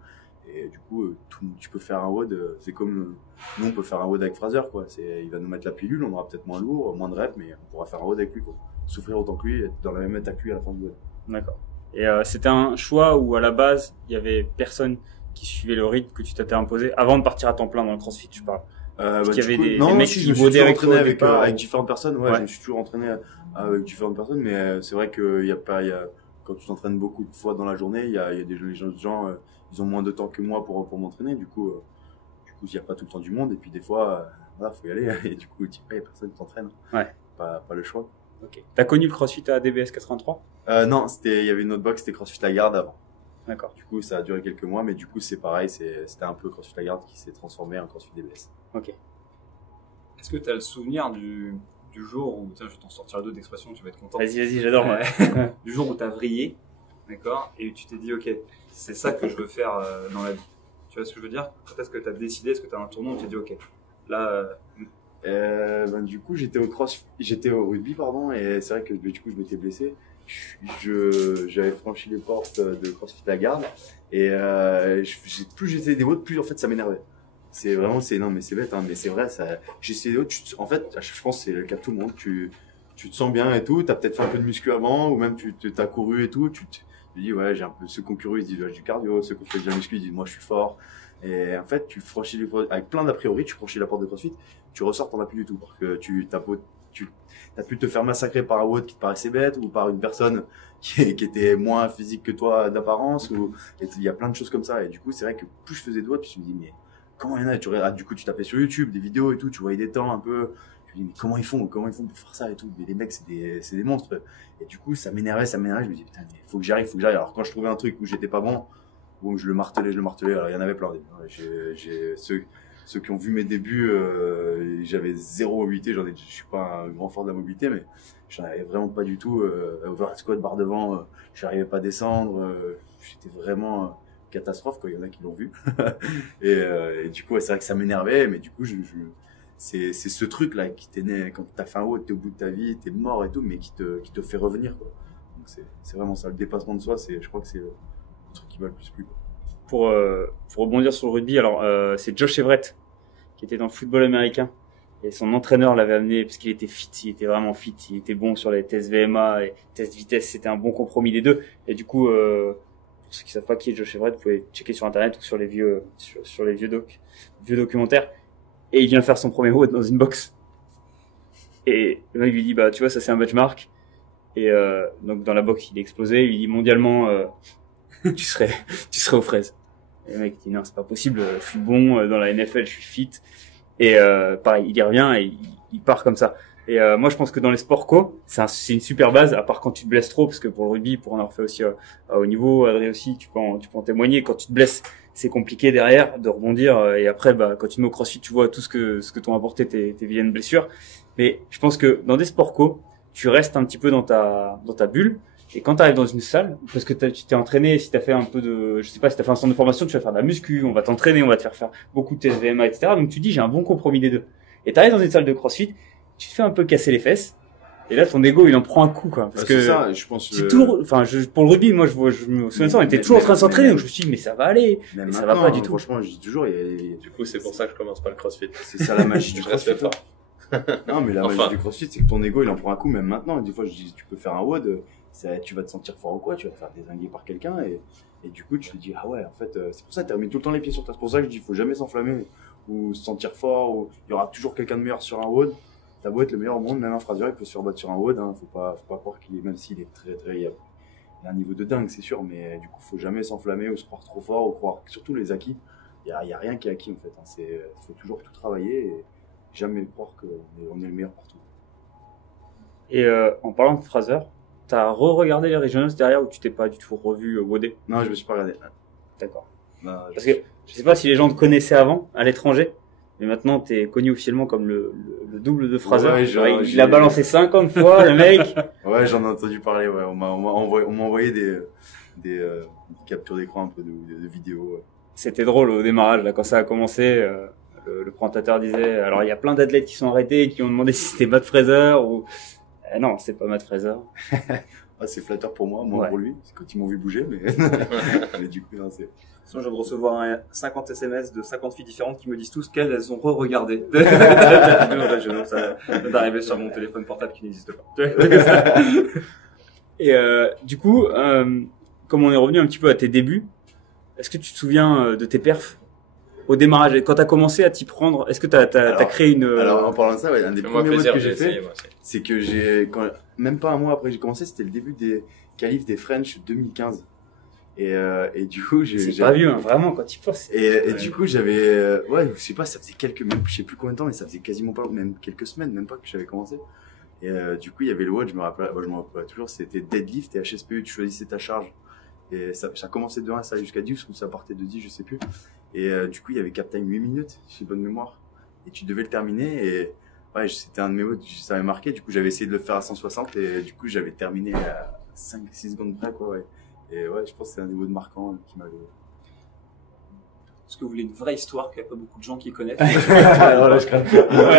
Et du coup, tu peux faire un WOD, c'est comme nous, on peut faire un WOD avec Fraser, quoi. Il va nous mettre la pilule, on aura peut-être moins lourd, moins de reps, mais on pourra faire un WOD avec lui, quoi. Souffrir autant que lui, être dans la même état que lui à la fin du WOD. D'accord. Et c'était un choix où à la base, il y avait personne qui suivait le rythme que tu t'étais imposé avant de partir à temps plein dans le CrossFit, je parle. Parce qu'il y avait des non, mecs si, qui je me suis vodaient toujours avec entraîné toi au avec, départ. avec différentes personnes, ouais, Ouais. je me suis toujours entraîné avec différentes personnes, mais c'est vrai que quand tu t'entraînes beaucoup de fois dans la journée, il y a des gens, ils ont moins de temps que moi pour m'entraîner, du coup, il n'y a pas tout le temps du monde, et puis des fois, voilà, faut y aller, et du coup, il y a personne qui t'entraîne. Ouais. Pas le choix. Ok. T'as connu le CrossFit à DBS 83? Non, il y avait une autre box, c'était CrossFit La Garde avant. D'accord. Du coup, ça a duré quelques mois, mais du coup, c'est pareil, c'était un peu CrossFit La Garde qui s'est transformé en CrossFit DBS. Ok. Est-ce que tu as le souvenir du jour où, tiens, je vais t'en sortir deux d'expressions, tu vas être content. Vas-y, j'adore, moi. Du jour où tu as vrillé, d'accord, et où tu t'es dit, ok, c'est ça que je veux faire dans la vie. Tu vois ce que je veux dire? Quand est-ce que tu as décidé, est-ce que tu as un tournant où tu t'es dit, ok, là... Du coup, j'étais au rugby, pardon, et c'est vrai que du coup, je m'étais blessé. J'avais franchi les portes de CrossFit La Garde, et plus j'essayais des WOD, plus en fait ça m'énervait. Non, mais c'est bête, hein, mais c'est vrai, j'essayais des WOD, en fait, je pense que c'est le cas de tout le monde, tu te sens bien et tout, t'as peut-être fait un peu de muscu avant, ou même t'as couru et tout, tu dis, ouais, j'ai un peu, ceux qui ont couru, ils se disent, ouais, j'ai du cardio, ceux qui ont fait de la muscu, ils disent, moi, je suis fort. Et en fait, tu franchis avec plein d'a priori, tu franchis la porte de CrossFit, tu ressors, t'en as plus du tout. Parce que t'as pu te faire massacrer par un WOD qui te paraissait bête, ou par une personne qui était moins physique que toi d'apparence, et il y a plein de choses comme ça. Et du coup, c'est vrai que plus je faisais de WOD, puis je me dis, mais comment il y en a? Du coup, tu tapais sur YouTube des vidéos et tout, tu voyais des temps un peu. Je me dis, mais comment ils font pour faire ça et tout? Mais les mecs, c'est des monstres. Et du coup, ça m'énervait. Je me dis, putain, mais faut que j'arrive. Alors, quand je trouvais un truc où j'étais pas bon, où je le martelais. Alors, il y en avait plein. J'ai ceux qui ont vu mes débuts, j'avais zéro mobilité. Je suis pas un grand fort de la mobilité, mais j'en avais vraiment pas du tout. Overhead squat, barre devant, j'arrivais pas à descendre. J'étais vraiment catastrophe, quoi. Il y en a qui l'ont vu. et du coup, ouais, c'est vrai que ça m'énervait, mais du coup, c'est ce truc-là qui t'est né quand t'as fait un WOD, t'es au bout de ta vie, t'es mort et tout, mais qui te fait revenir, quoi. Donc c'est vraiment ça, le dépassement de soi, je crois que c'est le truc qui m'a le plus plu, quoi. Pour rebondir sur le rugby, alors c'est Josh Everett qui était dans le football américain et son entraîneur l'avait amené parce qu'il était fit, il était vraiment fit, il était bon sur les tests VMA et tests vitesse, c'était un bon compromis des deux. Et du coup, pour ceux qui savent pas qui est Josh Everett, vous pouvez checker sur internet ou sur les vieux vieux documentaires. Et il vient faire son premier WOD dans une box. Et là, il lui dit, bah tu vois, ça c'est un benchmark. Et donc dans la box, il est explosé. Il lui dit mondialement, tu serais aux fraises. Et le mec dit non, c'est pas possible, je suis bon dans la NFL, je suis fit. Et pareil, il y revient et il part comme ça. Et moi je pense que dans les sports co, c'est une super base, à part quand tu te blesses trop, parce que pour le rugby, pour en avoir fait aussi à haut niveau, Adrien aussi, tu peux en témoigner, quand tu te blesses, c'est compliqué derrière de rebondir, et après bah quand tu te mets au CrossFit, tu vois tout ce que t'ont apporté tes vilaines blessures. Mais je pense que dans des sports co, tu restes un petit peu dans ta bulle. Et quand tu arrives dans une salle, parce que tu t'es entraîné, si tu as fait un peu je sais pas, si tu as fait un centre de formation, tu vas faire de la muscu, on va t'entraîner, on va te faire beaucoup de tests VMA, etc. Donc tu dis, j'ai un bon compromis des deux. Et tu arrives dans une salle de CrossFit, tu te fais un peu casser les fesses, et là ton ego il en prend un coup, quoi. Parce que c'est ça, je pense. Pour le rugby, moi je me souviens de ça, on était toujours en train de s'entraîner, donc je me suis dit, mais ça va aller, mais ça va pas du tout. Franchement, je dis toujours, Du coup, c'est pour ça que je commence pas le CrossFit. C'est ça la magie du CrossFit. Pas. Non, mais la magie du CrossFit, c'est que ton ego il en prend un coup, même maintenant. Des fois, je dis, tu peux faire un WOD, tu vas te sentir fort ou quoi, tu vas te faire dézinguer par quelqu'un, et du coup, tu te dis, ah ouais, en fait, c'est pour ça que tu remets tout le temps les pieds sur terre. C'est pour ça que je dis, faut jamais s'enflammer ou se sentir fort, ou il y aura toujours quelqu'un de meilleur sur un WOD. T'as beau être le meilleur au monde, même un Fraser, il peut se faire battre sur un WOD, hein. Faut pas croire même s'il est très, très, il y a un niveau de dingue, c'est sûr, mais du coup, faut jamais s'enflammer ou se croire trop fort, ou croire, surtout les acquis. Il y a rien qui est acquis, en fait, hein. Faut toujours tout travailler et jamais croire qu'on est le meilleur partout. Et en parlant de Fraser, t'as re-regardé les Regionals derrière ou tu t'es pas du tout revu WOD? Non, je me suis pas regardé. D'accord. Non, Parce que je sais pas si les gens te connaissaient avant à l'étranger, mais maintenant t'es connu officiellement comme le double de Fraser. Ouais, il a balancé 50 fois le mec. Ouais, j'en ai entendu parler. Ouais, on m'a envoyé des captures d'écran un peu de vidéos. Ouais. C'était drôle au démarrage là quand ça a commencé. Le présentateur disait alors il y a plein d'athlètes qui sont arrêtés et qui ont demandé si c'était Matt Fraser ou non, c'est pas Matt Fraser. Ah, c'est flatteur pour moi, Ouais. pour lui. C'est quand ils m'ont vu bouger, mais mais du coup non, c'est. Sinon, je viens de recevoir 50 SMS de 50 filles différentes qui me disent tous qu'elles ont re-regardé. Ça vient d'arriver sur mon téléphone portable qui n'existe pas. Et du coup, comme on est revenu un petit peu à tes débuts, est-ce que tu te souviens de tes perfs au démarrage? Quand t'as commencé à t'y prendre, est-ce que t'as créé une... Alors en parlant de ça, ouais, un des Fais-moi premiers plaisir, modes que j'ai essayé, fait, moi aussi. c'est que même pas un mois après que j'ai commencé, c'était le début des qualifs des French 2015. Et du coup, C'est pas vieux, hein, vraiment, quand tu penses. Et du coup, j'avais, ouais, je sais pas, ça faisait même, je sais plus combien de temps, mais ça faisait quasiment pas, même quelques semaines, même pas que j'avais commencé. Et du coup, il y avait le WOD, je me rappelle toujours, c'était deadlift et HSPE, tu choisissais ta charge. Et ça commençait de 1, ça allait jusqu'à 10, ou ça partait de 10, je sais plus. Et du coup, il y avait cap time 8 minutes, si j'ai bonne mémoire. Et tu devais le terminer, et ouais, c'était un de mes mots, ça m'avait marqué, du coup, j'avais essayé de le faire à 160, et du coup, j'avais terminé à 5-6 secondes près, quoi, ouais. Et ouais, je pense que c'est un niveau de marquant qui m'avait... Est-ce que vous voulez une vraie histoire qu'il n'y a pas beaucoup de gens qui connaissent? Voilà, je crains.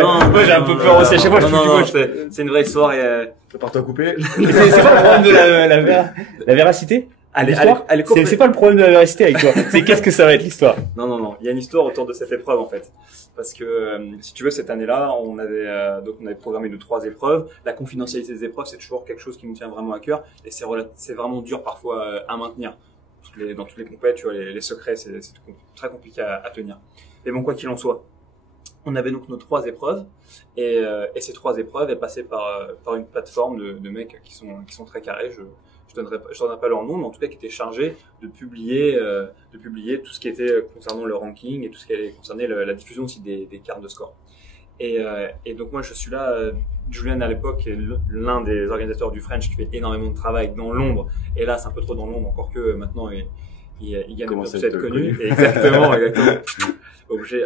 Non, moi, j'ai un peu peur aussi. À chaque fois, non, c'est une vraie histoire et Par-toi coupé. C'est pas le problème de la véracité? L'histoire, c'est pas le problème de la véracité avec toi. C'est qu'est-ce que ça va être l'histoire? Non. Il y a une histoire autour de cette épreuve, en fait. Parce que, si tu veux, cette année-là, on avait programmé de 3 épreuves. La confidentialité des épreuves, c'est toujours quelque chose qui nous tient vraiment à cœur. Et c'est vraiment dur, parfois, à maintenir. Dans toutes les compètes, tu vois, les secrets, c'est très compliqué à tenir. Mais bon, quoi qu'il en soit. On avait donc nos 3 épreuves. Et ces 3 épreuves, elles passaient par une plateforme de mecs qui sont très carrés. Je donnerai pas leur nom, mais en tout cas qui était chargé de publier tout ce qui était concernant le ranking et tout ce qui concernait la diffusion aussi des cartes de score. Et donc moi je suis là, Julian à l'époque est l'un des organisateurs du French qui fait énormément de travail dans l'ombre, et là c'est un peu trop dans l'ombre, encore que maintenant il gagne de plus être connu. Exactement.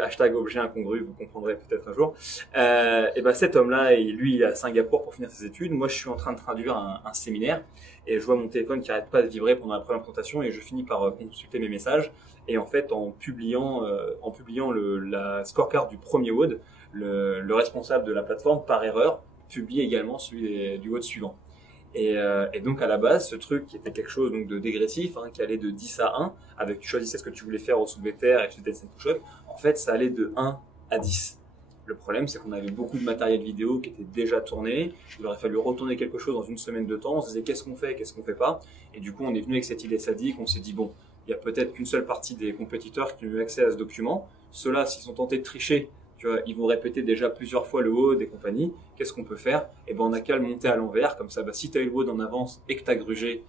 Hashtag objet incongru, vous comprendrez peut-être un jour. Et ben cet homme-là, lui il est à Singapour pour finir ses études. Moi je suis en train de traduire un séminaire et je vois mon téléphone qui arrête pas de vibrer pendant la première présentation et je finis par consulter mes messages. Et en fait en publiant la scorecard du premier WOD, le responsable de la plateforme par erreur publie également celui du WOD suivant. Et donc à la base, ce truc qui était quelque chose donc de dégressif, qui allait de 10 à 1, avec tu choisissais ce que tu voulais faire au soulevé de terre et tu faisais des push-up, en fait ça allait de 1 à 10. Le problème, c'est qu'on avait beaucoup de matériel vidéo qui était déjà tourné. Il aurait fallu retourner quelque chose dans une semaine de temps. On se disait qu'est-ce qu'on fait pas. Et du coup, on est venu avec cette idée sadique. On s'est dit bon, il y a peut-être qu'une seule partie des compétiteurs qui ont eu accès à ce document. Ceux-là, s'ils sont tentés de tricher, tu vois, ils vont répéter déjà plusieurs fois le WOD et compagnie. Qu'est-ce qu'on peut faire? Et ben, on a qu'à le monter à l'envers. Comme ça, si tu as eu le WOD en avance et que tu as grugé,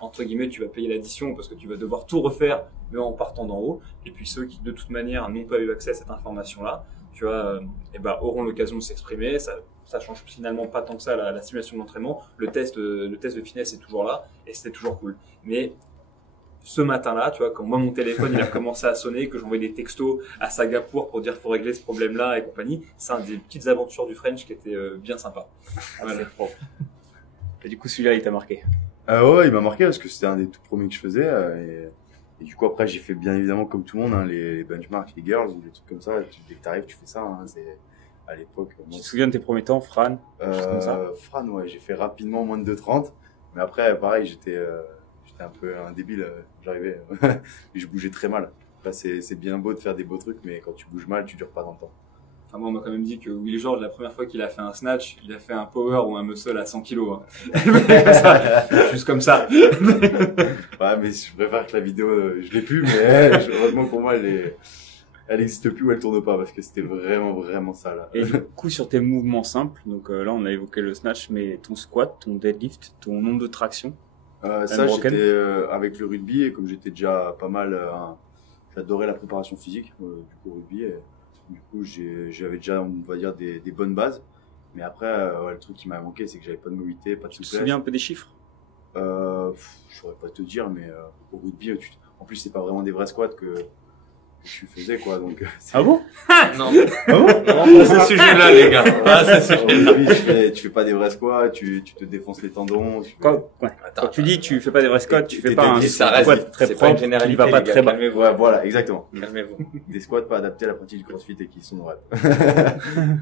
entre guillemets, tu vas payer l'addition parce que tu vas devoir tout refaire, mais en partant d'en haut. Et puis ceux qui, de toute manière, n'ont pas eu accès à cette information-là, tu vois, auront l'occasion de s'exprimer. Ça change finalement pas tant que ça la simulation d'entraînement. Le test de finesse est toujours là et c'était toujours cool. Mais ce matin-là, tu vois, quand moi mon téléphone il a commencé à sonner, que j'envoyais des textos à Singapour pour dire faut régler ce problème-là et compagnie, c'est un des petites aventures du French qui était bien sympa. Voilà. Et du coup, celui-là, il t'a marqué? Ouais, il m'a marqué parce que c'était un des tout premiers que je faisais. Et du coup, après, j'ai fait bien évidemment comme tout le monde, les benchmarks, les girls, des trucs comme ça. Dès que t'arrives, tu fais ça. C'est à l'époque. Tu te souviens de tes premiers temps, Fran? Comme ça. Fran, ouais, j'ai fait rapidement moins de 2,30. Mais après, pareil, j'étais un peu un débile. J'arrivais, et je bougeais très mal. Là, c'est bien beau de faire des beaux trucs, mais quand tu bouges mal, tu dures pas dans le temps. Enfin, moi, on m'a quand même dit que Willy George, la première fois qu'il a fait un snatch, il a fait un power ou un muscle à 100 kilos. Juste comme ça. Ouais, mais je préfère que la vidéo, je l'ai plus, mais heureusement pour moi, elle n'existe plus ou elle tourne pas parce que c'était vraiment, vraiment ça, là. Et du coup, sur tes mouvements simples, donc là, on a évoqué le snatch, mais ton squat, ton deadlift, ton nombre de tractions? Ça, j'étais avec le rugby et comme j'étais déjà pas mal, j'adorais la préparation physique, du coup, au rugby. Et, du coup, j'avais déjà, on va dire, des bonnes bases. Mais après, le truc qui m'a manqué, c'est que j'avais pas de mobilité, pas de souplesse. Tu te souviens un peu des chiffres? Je saurais pas te dire, mais au rugby, en plus, c'est pas vraiment des vrais squats que tu faisais, quoi. Donc, ah bon? Non. Ah bon? Non, pas ce sujet-là, les gars. Pas ce sujet-là. Tu fais pas des vrais squats, tu te défonces les tendons. Quand tu dis tu fais pas des vrais squats, tu fais pas un squat très propre, il va pas très bas. Ouais, voilà, exactement. Calmez-vous. Des squats pas adaptés à la pratique du crossfit et qui sont de rep.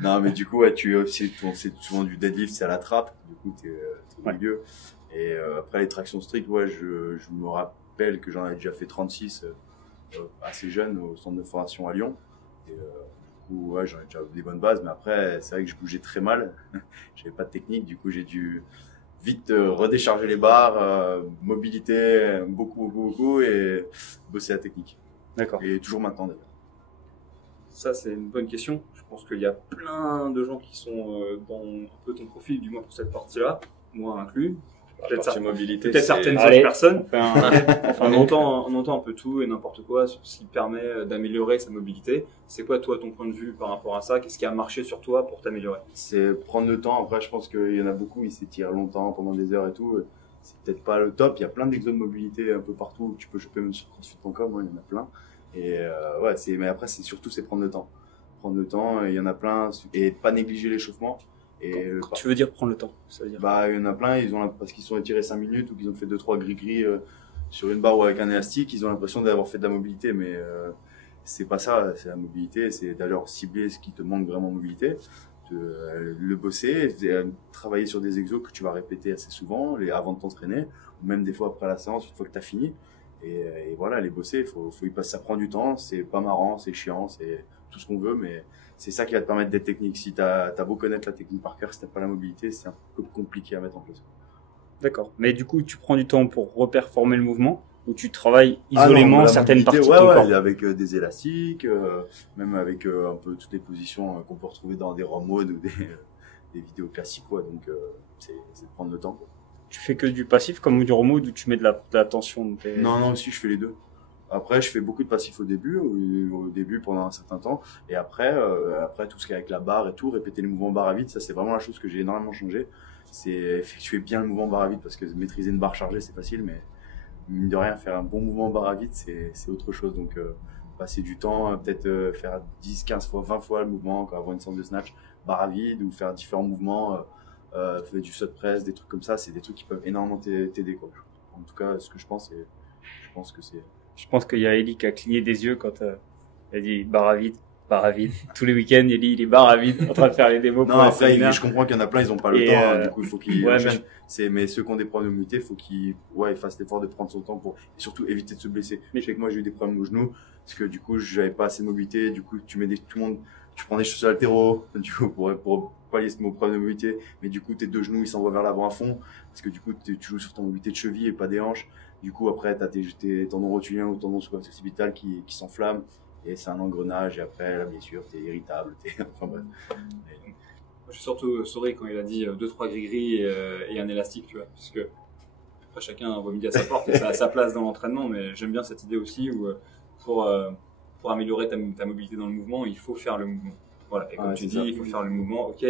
Non, mais du coup, ouais, c'est souvent du deadlift, c'est à la trappe. Du coup, t'es au milieu. Et après les tractions strictes, ouais, je me rappelle que j'en avais déjà fait 36 assez jeune au centre de formation à Lyon. Et du coup, ouais, j'en ai déjà des bonnes bases, mais après, c'est vrai que je bougeais très mal. J'avais pas de technique, du coup, j'ai dû vite redécharger les barres, mobilité, beaucoup, et bosser la technique. D'accord. Et toujours maintenant, d'ailleurs. Ça, c'est une bonne question. Je pense qu'il y a plein de gens qui sont dans un peu ton profil, du moins pour cette partie-là, moi inclus. Peut-être certaines autres personnes. On entend un peu tout et n'importe quoi sur ce qui permet d'améliorer sa mobilité. C'est quoi, toi, ton point de vue par rapport à ça? Qu'est-ce qui a marché sur toi pour t'améliorer? C'est prendre le temps. Après, je pense qu'il y en a beaucoup, ils s'étirent longtemps, pendant des heures et tout. C'est peut-être pas le top. Il y a plein d'exos de mobilité un peu partout que tu peux choper même sur crossfit.com. Il y en a plein. Et mais après, c'est prendre le temps. Prendre le temps, il y en a plein. Et pas négliger l'échauffement. Et tu veux dire prendre le temps, ça veut dire? Il y en a plein, parce qu'ils sont étirés 5 minutes ou qu'ils ont fait 2-3 gris-gris sur une barre ou avec un élastique, ils ont l'impression d'avoir fait de la mobilité, mais c'est pas ça, c'est la mobilité, c'est d'ailleurs cibler ce qui te manque vraiment en mobilité, le bosser, travailler sur des exos que tu vas répéter assez souvent, avant de t'entraîner, ou même des fois après la séance, une fois que tu as fini, et voilà, les bosser, faut y passer, ça prend du temps, c'est pas marrant, c'est chiant, c'est tout ce qu'on veut, mais c'est ça qui va te permettre d'être technique. Si t'as beau connaître la technique par cœur, si t'as pas la mobilité, c'est un peu compliqué à mettre en place. D'accord. Mais du coup, tu prends du temps pour reperformer le mouvement ou tu travailles isolément certaines parties de ton corps? Avec des élastiques, même avec un peu toutes les positions qu'on peut retrouver dans des raw modes ou des vidéos classiques, quoi. Donc, c'est de prendre le temps, quoi. Tu fais que du passif comme du raw mode ou tu mets de la tension? Non, aussi, je fais les deux. Après, je fais beaucoup de passifs au début pendant un certain temps, et après tout ce qui est avec la barre et tout, répéter les mouvements barre à vide, ça c'est vraiment la chose que j'ai énormément changé. C'est effectuer bien le mouvement barre à vide, parce que maîtriser une barre chargée c'est facile, mais mine de rien faire un bon mouvement barre à vide c'est autre chose. Donc passer du temps, peut-être faire 10, 15 fois, 20 fois le mouvement, avoir une sorte de snatch barre à vide, ou faire différents mouvements, faire du saut de presse, des trucs comme ça, c'est des trucs qui peuvent énormément t'aider, quoi. En tout cas, ce que je pense que c'est. Je pense qu'il y a Ellie qui a cligné des yeux quand elle dit barre à vide. Tous les week-ends, Ellie, il est barre à vide en train de faire les démos. Non, après, je comprends qu'il y en a plein, ils ont pas le temps, du coup, il faut qu'ils, mais ceux qui ont des problèmes de mobilité, il faut qu'ils fassent l'effort de prendre son temps et surtout éviter de se blesser. Mais je sais que moi, j'ai eu des problèmes au genou, parce que du coup, j'avais pas assez de mobilité, du coup, tu prends des chaussures altéro, du coup, pour pallier ce problème de mobilité, mais du coup, tes deux genoux, ils s'envoient vers l'avant à fond, parce que du coup, tu joues sur ta mobilité de cheville et pas des hanches. Du coup, après, t'as tes tendons rotuliens ou tendons sous-occipital qui s'enflamment, et c'est un engrenage, et après, la blessure, t'es irritable, enfin bref. Je suis surtout souris quand il a dit 2-3 gris-gris et un élastique, tu vois, parce que après, chacun va midi à sa porte et ça a sa place dans l'entraînement, mais j'aime bien cette idée aussi où pour améliorer ta mobilité dans le mouvement, il faut faire le mouvement. Voilà, et comme tu dis, il faut faire le mouvement, ok,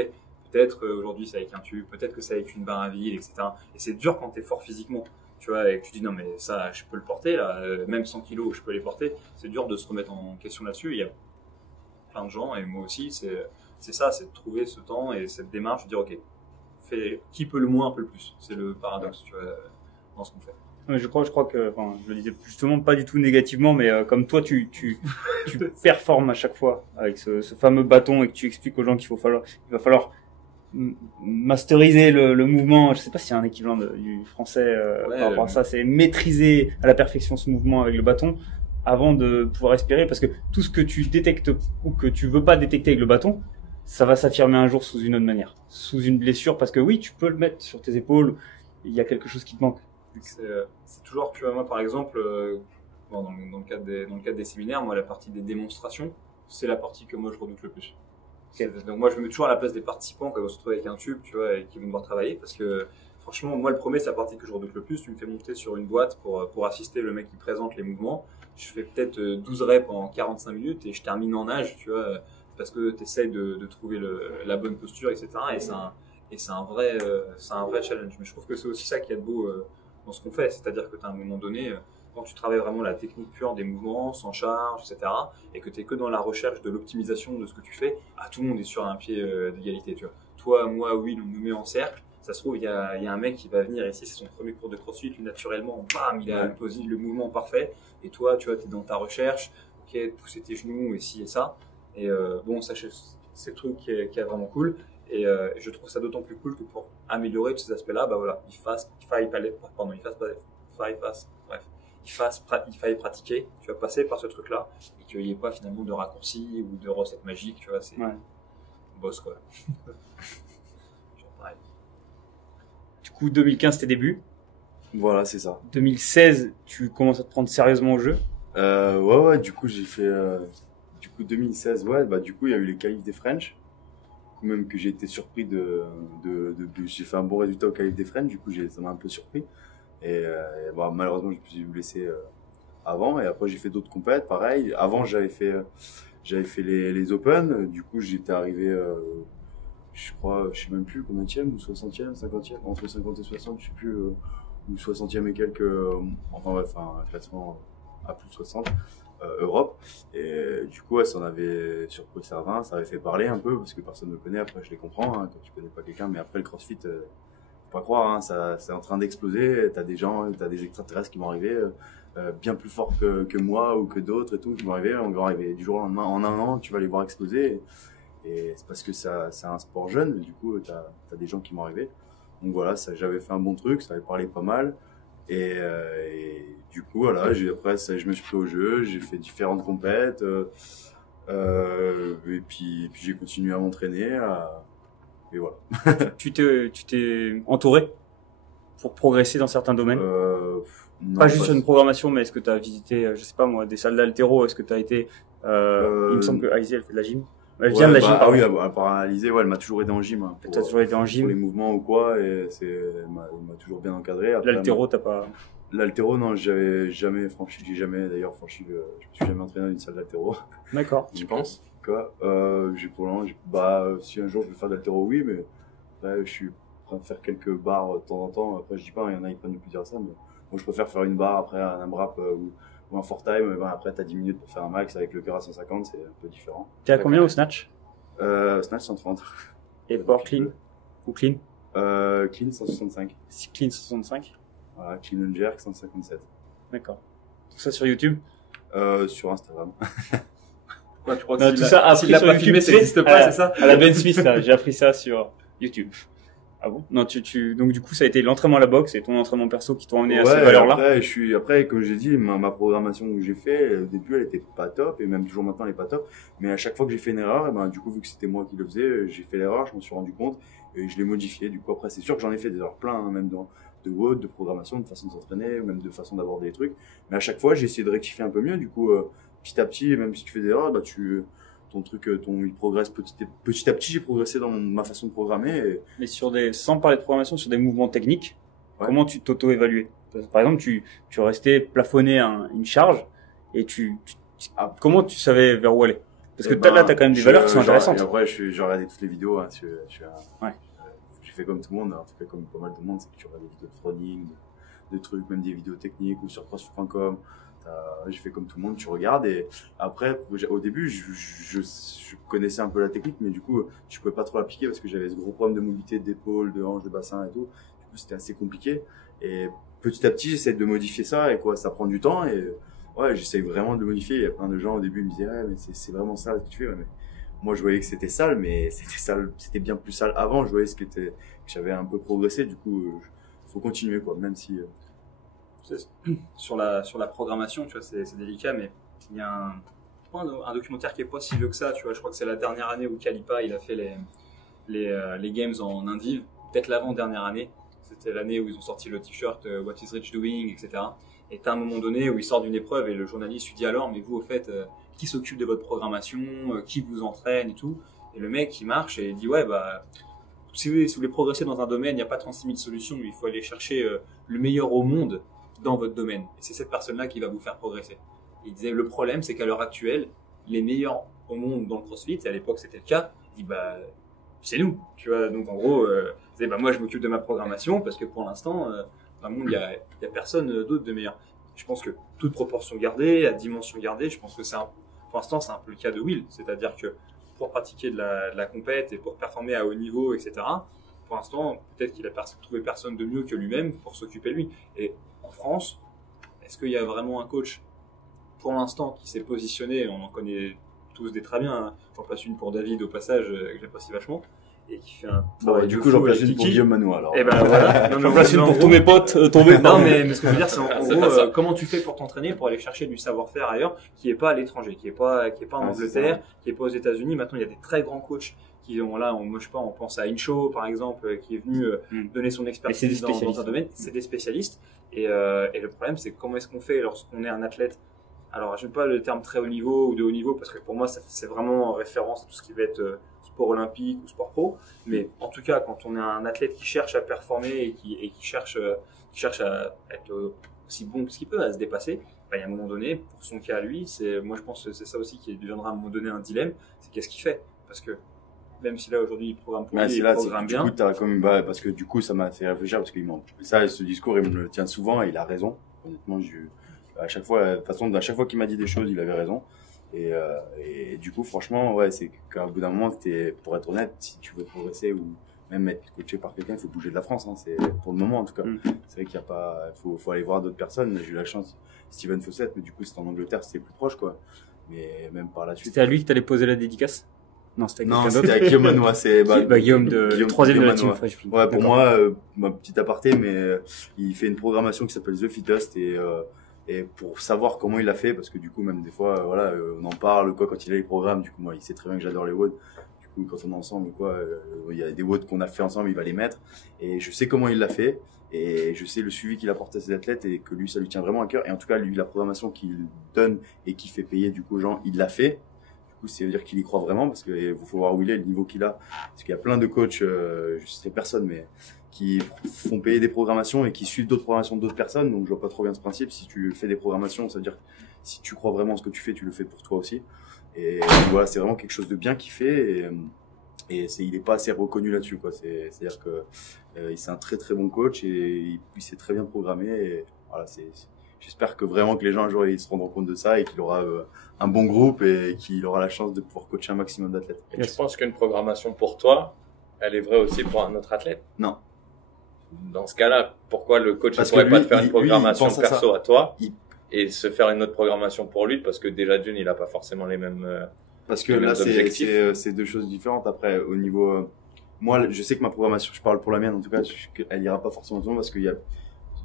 peut-être aujourd'hui c'est avec un tube, peut-être que c'est avec une barre à vide, etc. Et c'est dur quand t'es fort physiquement. Tu vois, et que tu dis non mais ça je peux le porter là, même 100 kilos je peux les porter. C'est dur de se remettre en question là-dessus. Il y a plein de gens et moi aussi c'est ça, c'est de trouver ce temps et cette démarche de dire ok, qui peut le moins un peu le plus. C'est le paradoxe, tu vois, dans ce qu'on fait. Je crois que, je le disais justement pas du tout négativement, mais comme toi tu performes à chaque fois avec ce fameux bâton et que tu expliques aux gens il va falloir masteriser le mouvement. Je sais pas s'il y a un équivalent du français par rapport à ça. C'est maîtriser à la perfection ce mouvement avec le bâton avant de pouvoir respirer, parce que tout ce que tu détectes ou que tu veux pas détecter avec le bâton, ça va s'affirmer un jour sous une autre manière, sous une blessure, parce que oui, tu peux le mettre sur tes épaules, il y a quelque chose qui te manque. C'est toujours, tu vois, moi par exemple, dans le cadre des séminaires, moi la partie des démonstrations, c'est la partie que moi je redoute le plus. Okay. Donc moi je me mets toujours à la place des participants quand ils vont se retrouver avec un tube, tu vois, et qui vont devoir travailler, parce que franchement moi le premier c'est la partie que je redoute le plus. Tu me fais monter sur une boîte pour assister le mec qui présente les mouvements, je fais peut-être 12 reps en 45 minutes et je termine en nage, tu vois, parce que tu essaies de trouver la bonne posture, etc. Et c'est un vrai challenge. Mais je trouve que c'est aussi ça qui est beau dans ce qu'on fait. C'est-à-dire que tu as un moment donné, quand tu travailles vraiment la technique pure des mouvements, sans charge, etc., et que tu es que dans la recherche de l'optimisation de ce que tu fais, tout le monde est sur un pied d'égalité. Tu vois. Toi, moi, Will, on nous met en cercle. Ça se trouve, il y a un mec qui va venir ici, c'est son premier cours de crossfit, lui, naturellement, bam, il a posé le mouvement parfait. Et toi, tu vois, tu es dans ta recherche, ok, pousser tes genoux, et ci et ça. Et bon, ça, c'est le truc qui est vraiment cool. Et je trouve ça d'autant plus cool que pour améliorer tous ces aspects-là, bah voilà, il faille pratiquer, tu vas passer par ce truc-là, et qu'il n'y ait pas finalement de raccourci ou de recette magique, tu vois, c'est boss quoi. Du coup, 2015, tes débuts. Voilà, c'est ça. 2016, tu commences à te prendre sérieusement au jeu. Ouais, du coup, j'ai fait, du coup, 2016, du coup, il y a eu les qualifs des French. Même que j'ai été surpris j'ai fait un bon résultat au qualif des French, du coup, ça m'a un peu surpris. Et malheureusement, je me suis blessé, avant, et après, j'ai fait d'autres compètes, pareil. Avant, j'avais fait les Open, du coup, j'étais arrivé, je crois, je sais même plus combienième, ou 60e, 50e, entre 50 et 60, je sais plus, ou 60e et quelques, un classement à plus de 60, Europe. Et du coup, ça en avait surpris certains, ça avait fait parler un peu, parce que personne ne me connaît, après je les comprends, quand tu connais pas quelqu'un, mais après le CrossFit, faut pas croire, ça, c'est en train d'exploser, t'as des extraterrestres qui vont arriver, bien plus forts que moi, ou que d'autres et tout, qui vont arriver du jour au lendemain, en un an, tu vas les voir exploser. Et c'est parce que c'est un sport jeune, du coup, t'as des gens qui vont arriver. Donc voilà, j'avais fait un bon truc, ça avait parlé pas mal. Et du coup, voilà, après, je me suis pris au jeu, j'ai fait différentes compètes. Et puis j'ai continué à m'entraîner. Et voilà. Tu t'es entouré pour progresser dans certains domaines? Non, pas juste sur une programmation, mais est-ce que tu as visité, je sais pas moi, des salles d'haltéro? Est-ce que tu as été... il me semble que Alizé, elle fait de la gym. Elle vient de la gym. Ah oui, à part Alizé, elle m'a toujours aidé en gym. Hein, tu as toujours été en gym? Pour les mouvements ou quoi, et elle m'a toujours bien encadré. L'haltéro, t'as pas... L'haltéro, non, j'ai jamais franchi, je me suis jamais entraîné dans une salle d'haltéro. D'accord. Tu penses? Quoi? Pour le moment, si un jour je veux faire de l'haltéro, oui, mais là, je suis prêt à faire quelques barres de temps en temps. Après, je dis pas, il y en a qui prennent du plaisir à ça, mais moi, je préfère faire une barre après un AMRAP ou un 4-time. Après, t'as 10 minutes pour faire un max avec le cœur à 150, c'est un peu différent. T'es à combien au snatch? Snatch 130. Et port clean? Ou clean? Clean 165. Clean 165? Voilà, clean and jerk 157. D'accord. Tout ça sur YouTube? Sur Instagram. Quoi, tu crois que non, tout ça appris sur YouTube, ça n'existe pas, c'est ça? À la Ben Smith, là, j'ai appris ça sur YouTube. Ah bon? Non, donc du coup, ça a été l'entraînement à la boxe et ton entraînement perso qui t'ont amené à ces valeurs-là? Après, comme j'ai dit, ma programmation que j'ai fait, au début, elle était pas top, et même toujours maintenant, elle est pas top. Mais à chaque fois que j'ai fait une erreur, du coup, vu que c'était moi qui le faisais, j'ai fait l'erreur, je m'en suis rendu compte, et je l'ai modifié. Du coup, après, c'est sûr que j'en ai fait des erreurs plein, hein, même de WOD, de programmation, de façon de s'entraîner, même de façon d'aborder les trucs. Mais à chaque fois, j'ai essayé de rectifier un peu mieux. Du coup, petit à petit, même si tu fais des erreurs, il progresse petit à petit. J'ai progressé dans ma façon de programmer. Mais sans parler de programmation, sur des mouvements techniques, comment tu t'auto-évaluais? Par exemple, tu restais plafonner une charge et comment tu savais vers où aller? Parce que là, t'as quand même des valeurs qui sont intéressantes. Et après, j'ai regardé toutes les vidéos. Hein, j'ai fait comme tout le monde, en tout cas comme pas mal de monde, c'est que tu regardes des vidéos de throwing, de trucs, même des vidéos techniques ou sur crossfit.com. J'ai fait comme tout le monde, tu regardes, et après, au début, je connaissais un peu la technique, mais du coup, je pouvais pas trop l'appliquer parce que j'avais ce gros problème de mobilité d'épaule, de hanche, de bassin et tout. Du coup, c'était assez compliqué. Et petit à petit, j'essaie de modifier ça, et ça prend du temps, et j'essaie vraiment de le modifier. Il y a plein de gens au début, ils me disaient, mais c'est vraiment ça que tu fais. Mais moi, je voyais que c'était sale, mais c'était bien plus sale avant. Je voyais que j'avais un peu progressé, du coup, faut continuer, même si, sur la programmation, tu vois, c'est délicat, mais il y a un documentaire qui est pas si vieux que ça, tu vois. Je crois que c'est la dernière année où Kalipa il a fait les games en Indive, peut-être l'avant-dernière année. C'était l'année où ils ont sorti le t-shirt What is Rich Doing, etc. Et t'as un moment donné où il sort d'une épreuve et le journaliste lui dit alors, mais vous au fait, qui s'occupe de votre programmation, qui vous entraîne et tout. Et le mec il marche et il dit si vous voulez progresser dans un domaine, il n'y a pas 36 000 solutions, il faut aller chercher le meilleur au monde dans votre domaine. Et c'est cette personne-là qui va vous faire progresser. Et il disait, le problème, c'est qu'à l'heure actuelle, les meilleurs au monde dans le CrossFit, et à l'époque c'était le cas, il dit bah c'est nous, tu vois. Donc en gros, moi je m'occupe de ma programmation parce que pour l'instant, dans le monde il y a personne d'autre de meilleur. Je pense que toute proportion gardée, à dimension gardée, je pense que pour l'instant c'est un peu le cas de Will, c'est-à-dire que pour pratiquer de la compète et pour performer à haut niveau, etc. Pour l'instant, peut-être qu'il a trouvé personne de mieux que lui-même pour s'occuper de lui. Et en France, est-ce qu'il y a vraiment un coach pour l'instant qui s'est positionné, on en connaît tous des très bien, hein. J'en passe une pour David au passage, que j'apprécie vachement, et qui fait un travail du coup j'en place une pour Guillaume Manois alors. Et ben voilà. J'en place une pour tous mes potes tombés. Non mais ce que je veux dire c'est en gros comment tu fais pour t'entraîner pour aller chercher du savoir-faire ailleurs qui est pas à l'étranger, qui est pas en Angleterre, qui est pas aux États-Unis. Maintenant il y a des très grands coachs qui ont là, moi je sais pas, on pense à Incho par exemple qui est venu donner son expertise dans un domaine. C'est des spécialistes et le problème c'est comment est-ce qu'on fait lorsqu'on est un athlète. Alors j'aime pas le terme très haut niveau ou de haut niveau parce que pour moi c'est vraiment en référence à tout ce qui va être sport olympique ou sport pro, mais en tout cas quand on est un athlète qui cherche à performer et qui cherche à être aussi bon que ce qu'il peut, à se dépasser, il y a un moment donné, pour son cas à lui, moi je pense que c'est ça aussi qui deviendra à un moment donné un dilemme, c'est qu'est-ce qu'il fait, parce que même si là aujourd'hui il programme pour lui, il programme bien. Du coup, parce que du coup ça m'a fait réfléchir parce que ce discours il me le tient souvent et il a raison. Honnêtement, à chaque fois qu'il m'a dit des choses, il avait raison. Et du coup, franchement, ouais, c'est qu'à bout d'un moment, pour être honnête, si tu veux progresser ou même être coaché par quelqu'un, il faut bouger de la France, hein, c'est pour le moment en tout cas. C'est vrai qu'il y a pas, faut aller voir d'autres personnes. J'ai eu la chance, Steven Fawcett, mais du coup, c'était en Angleterre, c'était plus proche, quoi. Mais même par la suite. C'était à lui que t'allais poser la dédicace? Non, c'était à Guillaume Manois, Guillaume de troisième de la team Fresh. Ouais, pour moi, ma petite aparté, mais il fait une programmation qui s'appelle The Fittest et pour savoir comment il l'a fait, parce que du coup, même des fois, voilà, on en parle, quoi, quand il a les programmes, du coup, moi, il sait très bien que j'adore les WOD. Du coup, quand on est ensemble, quoi, il y a des WOD qu'on a fait ensemble, il va les mettre. Et je sais comment il l'a fait. Et je sais le suivi qu'il apporte à ses athlètes et que lui, ça lui tient vraiment à cœur. Et en tout cas, lui, la programmation qu'il donne et qui fait payer, du coup, aux gens, il l'a fait. Du coup, ça veut dire qu'il y croit vraiment, parce que faut voir où il est, le niveau qu'il a. Parce qu'il y a plein de coachs, je sais personne, mais qui font payer des programmations et qui suivent d'autres programmations d'autres personnes. Donc, je vois pas trop bien ce principe. Si tu fais des programmations, ça veut dire que si tu crois vraiment en ce que tu fais, tu le fais pour toi aussi. Et voilà, c'est vraiment quelque chose de bien qu'il fait. Il est pas assez reconnu là-dessus, quoi. C'est-à-dire que c'est un très très bon coach et il sait très bien programmer. Et voilà, j'espère que vraiment que les gens un jour ils se rendront compte de ça et qu'il aura un bon groupe et qu'il aura la chance de pouvoir coacher un maximum d'athlètes. Et tu penses qu'une programmation pour toi, elle est vraie aussi pour un autre athlète? Non. Dans ce cas-là, pourquoi le coach ne pourrait pas te faire une programmation perso à toi et se faire une autre programmation pour lui? Parce que déjà d'une, il n'a pas forcément les mêmes parce que là, c'est deux choses différentes. Après, au niveau, moi, je sais que ma programmation, je parle pour la mienne en tout cas, elle ira pas forcément tout le monde parce qu'il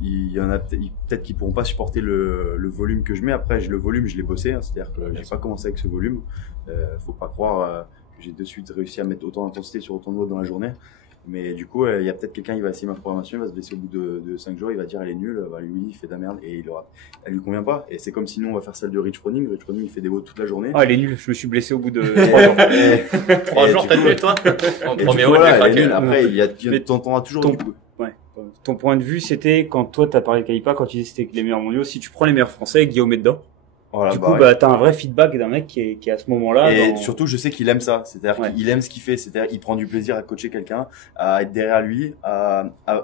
y en a peut-être qui pourront pas supporter le volume que je mets. Après, le volume, je l'ai bossé, hein, c'est-à-dire que j'ai pas commencé avec ce volume. Faut pas croire que j'ai de suite réussi à mettre autant d'intensité sur autant de watts dans la journée. Mais du coup, il y a peut-être quelqu'un qui va essayer ma programmation, il va se blesser au bout de 5 jours, il va dire elle est nulle, lui il fait de la merde et elle lui convient pas. Et c'est comme si nous on va faire celle de Rich Froning. Rich Froning il fait des watts toute la journée. Ah, elle est nulle, je me suis blessé au bout de 3 jours. 3 jours t'as tué toi? En premier watts, j'ai craqué. Après, t'entendras toujours du coup. Ouais. Ton point de vue, c'était quand toi t'as parlé de Kalipa, quand tu disais que c'était les meilleurs mondiaux, si tu prends les meilleurs français, Guillaume est dedans. Voilà, du coup, t'as un vrai feedback d'un mec qui est à ce moment-là. Et surtout, je sais qu'il aime ça. C'est-à-dire qu'il aime ce qu'il fait. C'est-à-dire, il prend du plaisir à coacher quelqu'un, à être derrière lui,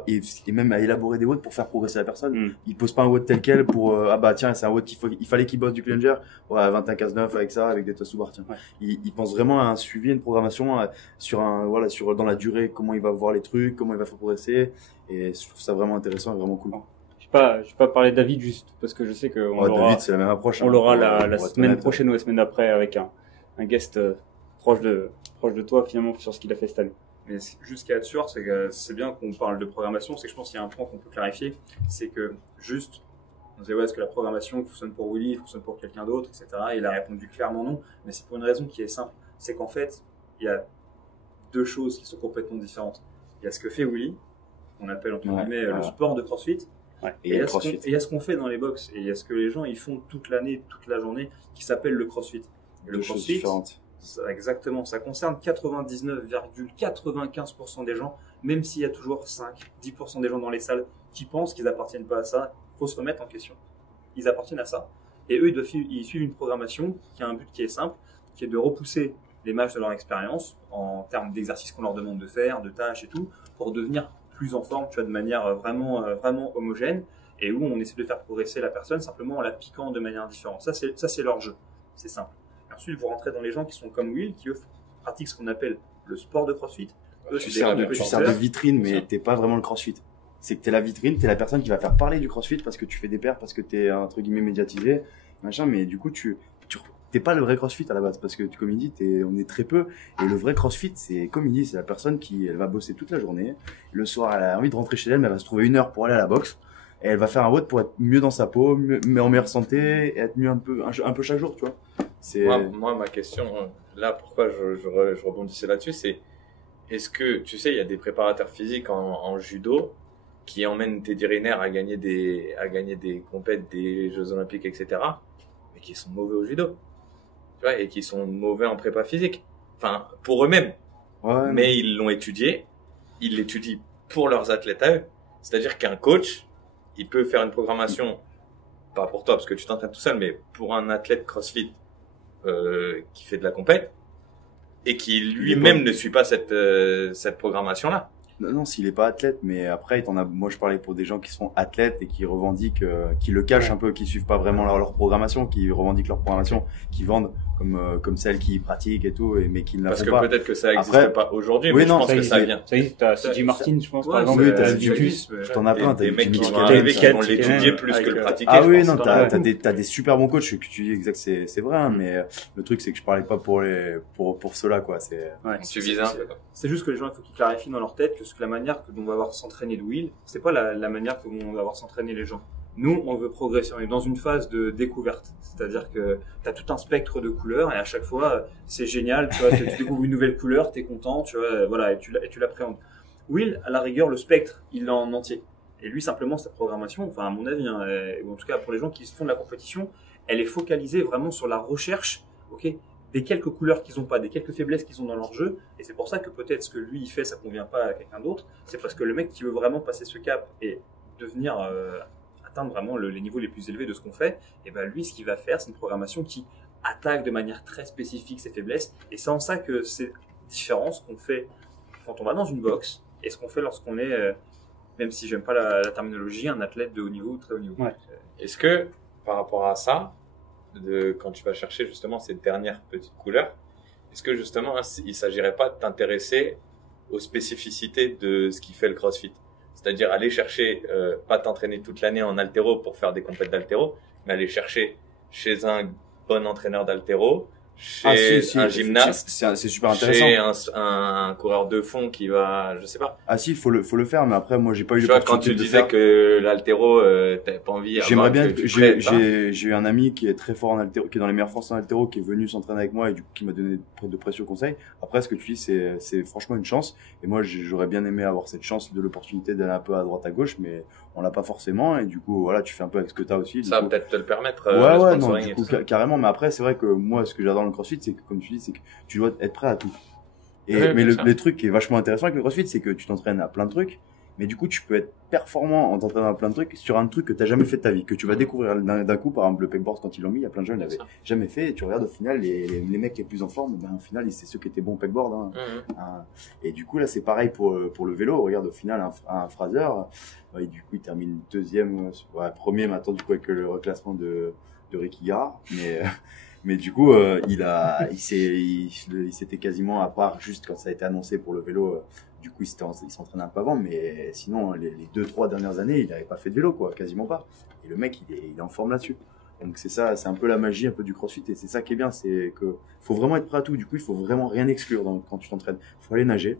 et même à élaborer des watts pour faire progresser la personne. Il pose pas un watt tel quel pour, tiens, c'est un watt il fallait qu'il bosse du plunger. Ouais, 21-15-9 avec ça, avec des toasts sous barre, tiens. Il pense vraiment à un suivi, une programmation, dans la durée, comment il va voir les trucs, comment il va faire progresser. Et je trouve ça vraiment intéressant et vraiment cool. Je vais pas parler de David juste parce que je sais que David, c'est la même approche. On l'aura la semaine prochaine ou la semaine d'après avec un guest proche de toi finalement sur ce qu'il a fait cette année. Mais juste ce qu'il y a de sûr, c'est que c'est bien qu'on parle de programmation, c'est que je pense qu'il y a un point qu'on peut clarifier, c'est que juste, on disait est-ce que la programmation fonctionne pour Willy, fonctionne pour quelqu'un d'autre, etc. Et il a répondu clairement non, mais c'est pour une raison qui est simple, c'est qu'en fait, il y a deux choses qui sont complètement différentes. Il y a ce que fait Willy, qu'on appelle entre guillemets le sport de CrossFit. Ouais. Et il y a ce qu'on fait dans les box, et il y a ce que les gens ils font toute l'année, toute la journée, qui s'appelle le CrossFit. Et le CrossFit, exactement, ça concerne 99,95% des gens, même s'il y a toujours 5-10% des gens dans les salles qui pensent qu'ils appartiennent pas à ça. Il faut se remettre en question. Ils appartiennent à ça. Et eux, ils suivent une programmation qui a un but qui est simple, qui est de repousser les matchs de leur expérience en termes d'exercices qu'on leur demande de faire, de tâches et tout, pour devenir plus en forme, tu vois, de manière vraiment homogène, et où on essaie de faire progresser la personne simplement en la piquant de manière différente. Ça, c'est leur jeu. C'est simple. Et ensuite, vous rentrez dans les gens qui sont comme Will, qui eux pratiquent ce qu'on appelle le sport de CrossFit. Eux, tu sers de vitrine, mais t'es pas vraiment le CrossFit. C'est que t'es la vitrine, t'es la personne qui va faire parler du CrossFit parce que tu fais des paires, parce que t'es entre guillemets médiatisé, machin, mais du coup t'es pas le vrai CrossFit à la base, parce que comme il dit, on est très peu, et le vrai CrossFit, c'est comme il dit, c'est la personne elle va bosser toute la journée, le soir elle a envie de rentrer chez elle, mais elle va se trouver 1 heure pour aller à la boxe, et elle va faire un WOD pour être mieux dans sa peau, mais en meilleure santé, et être mieux un peu chaque jour, tu vois. Moi, ma question, là, pourquoi je rebondissais là-dessus, c'est, est-ce que, tu sais, il y a des préparateurs physiques en judo qui emmènent tes dirinaires à gagner des compètes, des Jeux Olympiques, etc., mais qui sont mauvais au judo. Tu vois, et qui sont mauvais en prépa physique. Enfin, pour eux-mêmes. Ouais, mais ils l'ont étudié. Ils l'étudient pour leurs athlètes à eux. C'est-à-dire qu'un coach, il peut faire une programmation, pas pour toi parce que tu t'entraînes tout seul, mais pour un athlète CrossFit qui fait de la compète et qui lui-même ne suit pas cette programmation-là. Non, s'il est pas athlète, mais après, moi je parlais pour des gens qui sont athlètes et qui revendiquent, qui le cachent un peu, qui suivent pas vraiment leur programmation, qui revendiquent leur programmation, qui vendent comme celles qui pratiquent et tout, mais qui ne la font pas. Parce que peut-être que ça n'existe pas aujourd'hui, mais je pense que ça vient. Ça existe, t'as CJ Martin, je pense, par exemple. Oui, t'as CJ, t'en as plein, des mecs qui vont arriver, qui vont l'étudier plus que le pratiquer. Ah oui, non, t'as des super bons coachs, que tu dis exact, c'est vrai, hein, mais le truc, c'est que je parlais pas pour ceux-là, quoi, tu vises un peu. C'est juste que les gens, il faut qu'ils clarifient dans leur tête que la manière que l'on va avoir s'entraîner de Will, c'est pas la manière que l'on va avoir s'entraîner les gens. Nous, on veut progresser. On est dans une phase de découverte. C'est-à-dire que tu as tout un spectre de couleurs et à chaque fois, c'est génial. Tu vois, tu découvres une nouvelle couleur, t'es content, tu vois, voilà, et tu l'appréhendes. Will, à la rigueur, le spectre, il l'a en entier. Et lui, simplement, sa programmation, enfin, à mon avis, hein, ou en tout cas pour les gens qui font de la compétition, elle est focalisée vraiment sur la recherche, des quelques couleurs qu'ils ont pas, des quelques faiblesses qu'ils ont dans leur jeu. Et c'est pour ça que peut-être ce que lui, il fait, ça convient pas à quelqu'un d'autre. C'est parce que le mec qui veut vraiment passer ce cap et devenir, atteindre vraiment les niveaux les plus élevés de ce qu'on fait, et ben lui, ce qu'il va faire, c'est une programmation qui attaque de manière très spécifique ses faiblesses. Et c'est en ça que c'est différent ce qu'on fait quand on va dans une boxe et ce qu'on fait lorsqu'on est, même si j'aime pas la terminologie, un athlète de haut niveau ou très haut niveau. Ouais. Est-ce que, par rapport à ça, quand tu vas chercher justement ces dernières petites couleurs, est-ce que justement il s'agirait pas de t'intéresser aux spécificités de ce qui fait le CrossFit, c'est-à-dire aller chercher, pas t'entraîner toute l'année en haltéro pour faire des compètes d'haltéro, mais aller chercher chez un bon entraîneur d'haltéro, chez un gymnaste, c'est super intéressant, chez un coureur de fond qui va, je sais pas. Ah si, faut le faire, mais après moi j'ai pas eu l'opportunité. Quand tu disais que l'haltéro, t'avais pas envie. J'aimerais bien. J'ai eu un ami qui est très fort en haltéro, qui est dans les meilleures forces en haltéro, qui est venu s'entraîner avec moi et du coup qui m'a donné de précieux conseils. Après, ce que tu dis, c'est franchement une chance. Et moi, j'aurais bien aimé avoir cette chance de l'opportunité d'aller un peu à droite à gauche, mais on l'a pas forcément. Et du coup, voilà, tu fais un peu avec ce que t'as aussi. Ça va peut-être te le permettre. Ouais, non, du coup, carrément. Mais après, c'est vrai que moi, ce que j'adore dans le CrossFit, c'est que, comme tu dis, c'est que tu dois être prêt à tout. Mais le truc qui est vachement intéressant avec le CrossFit, c'est que tu t'entraînes à plein de trucs, mais du coup, tu peux être performant en t'entraînant à plein de trucs sur un truc que t'as jamais fait de ta vie, que tu vas découvrir d'un coup. Par exemple, le pegboard, quand ils l'ont mis, il y a plein de gens qui l'avaient jamais fait, et tu regardes au final, les mecs les plus en forme, ben, au final, c'est ceux qui étaient bons au pegboard, hein. Et du coup, là, c'est pareil pour le vélo. Regarde, au final, un Fraser, et du coup, il termine deuxième, premier maintenant, du coup, avec le reclassement de Ricky Garard, mais du coup, il s'était quasiment, à part juste quand ça a été annoncé pour le vélo, du coup, il s'entraînait un peu avant, mais sinon, les 2-3 dernières années, il n'avait pas fait de vélo, quoi, quasiment pas. Et le mec, il est en forme là-dessus. Donc c'est ça, c'est un peu la magie un peu du CrossFit, et c'est ça qui est bien, c'est que faut vraiment être prêt à tout. Du coup, il faut vraiment rien exclure quand tu t'entraînes. Faut aller nager.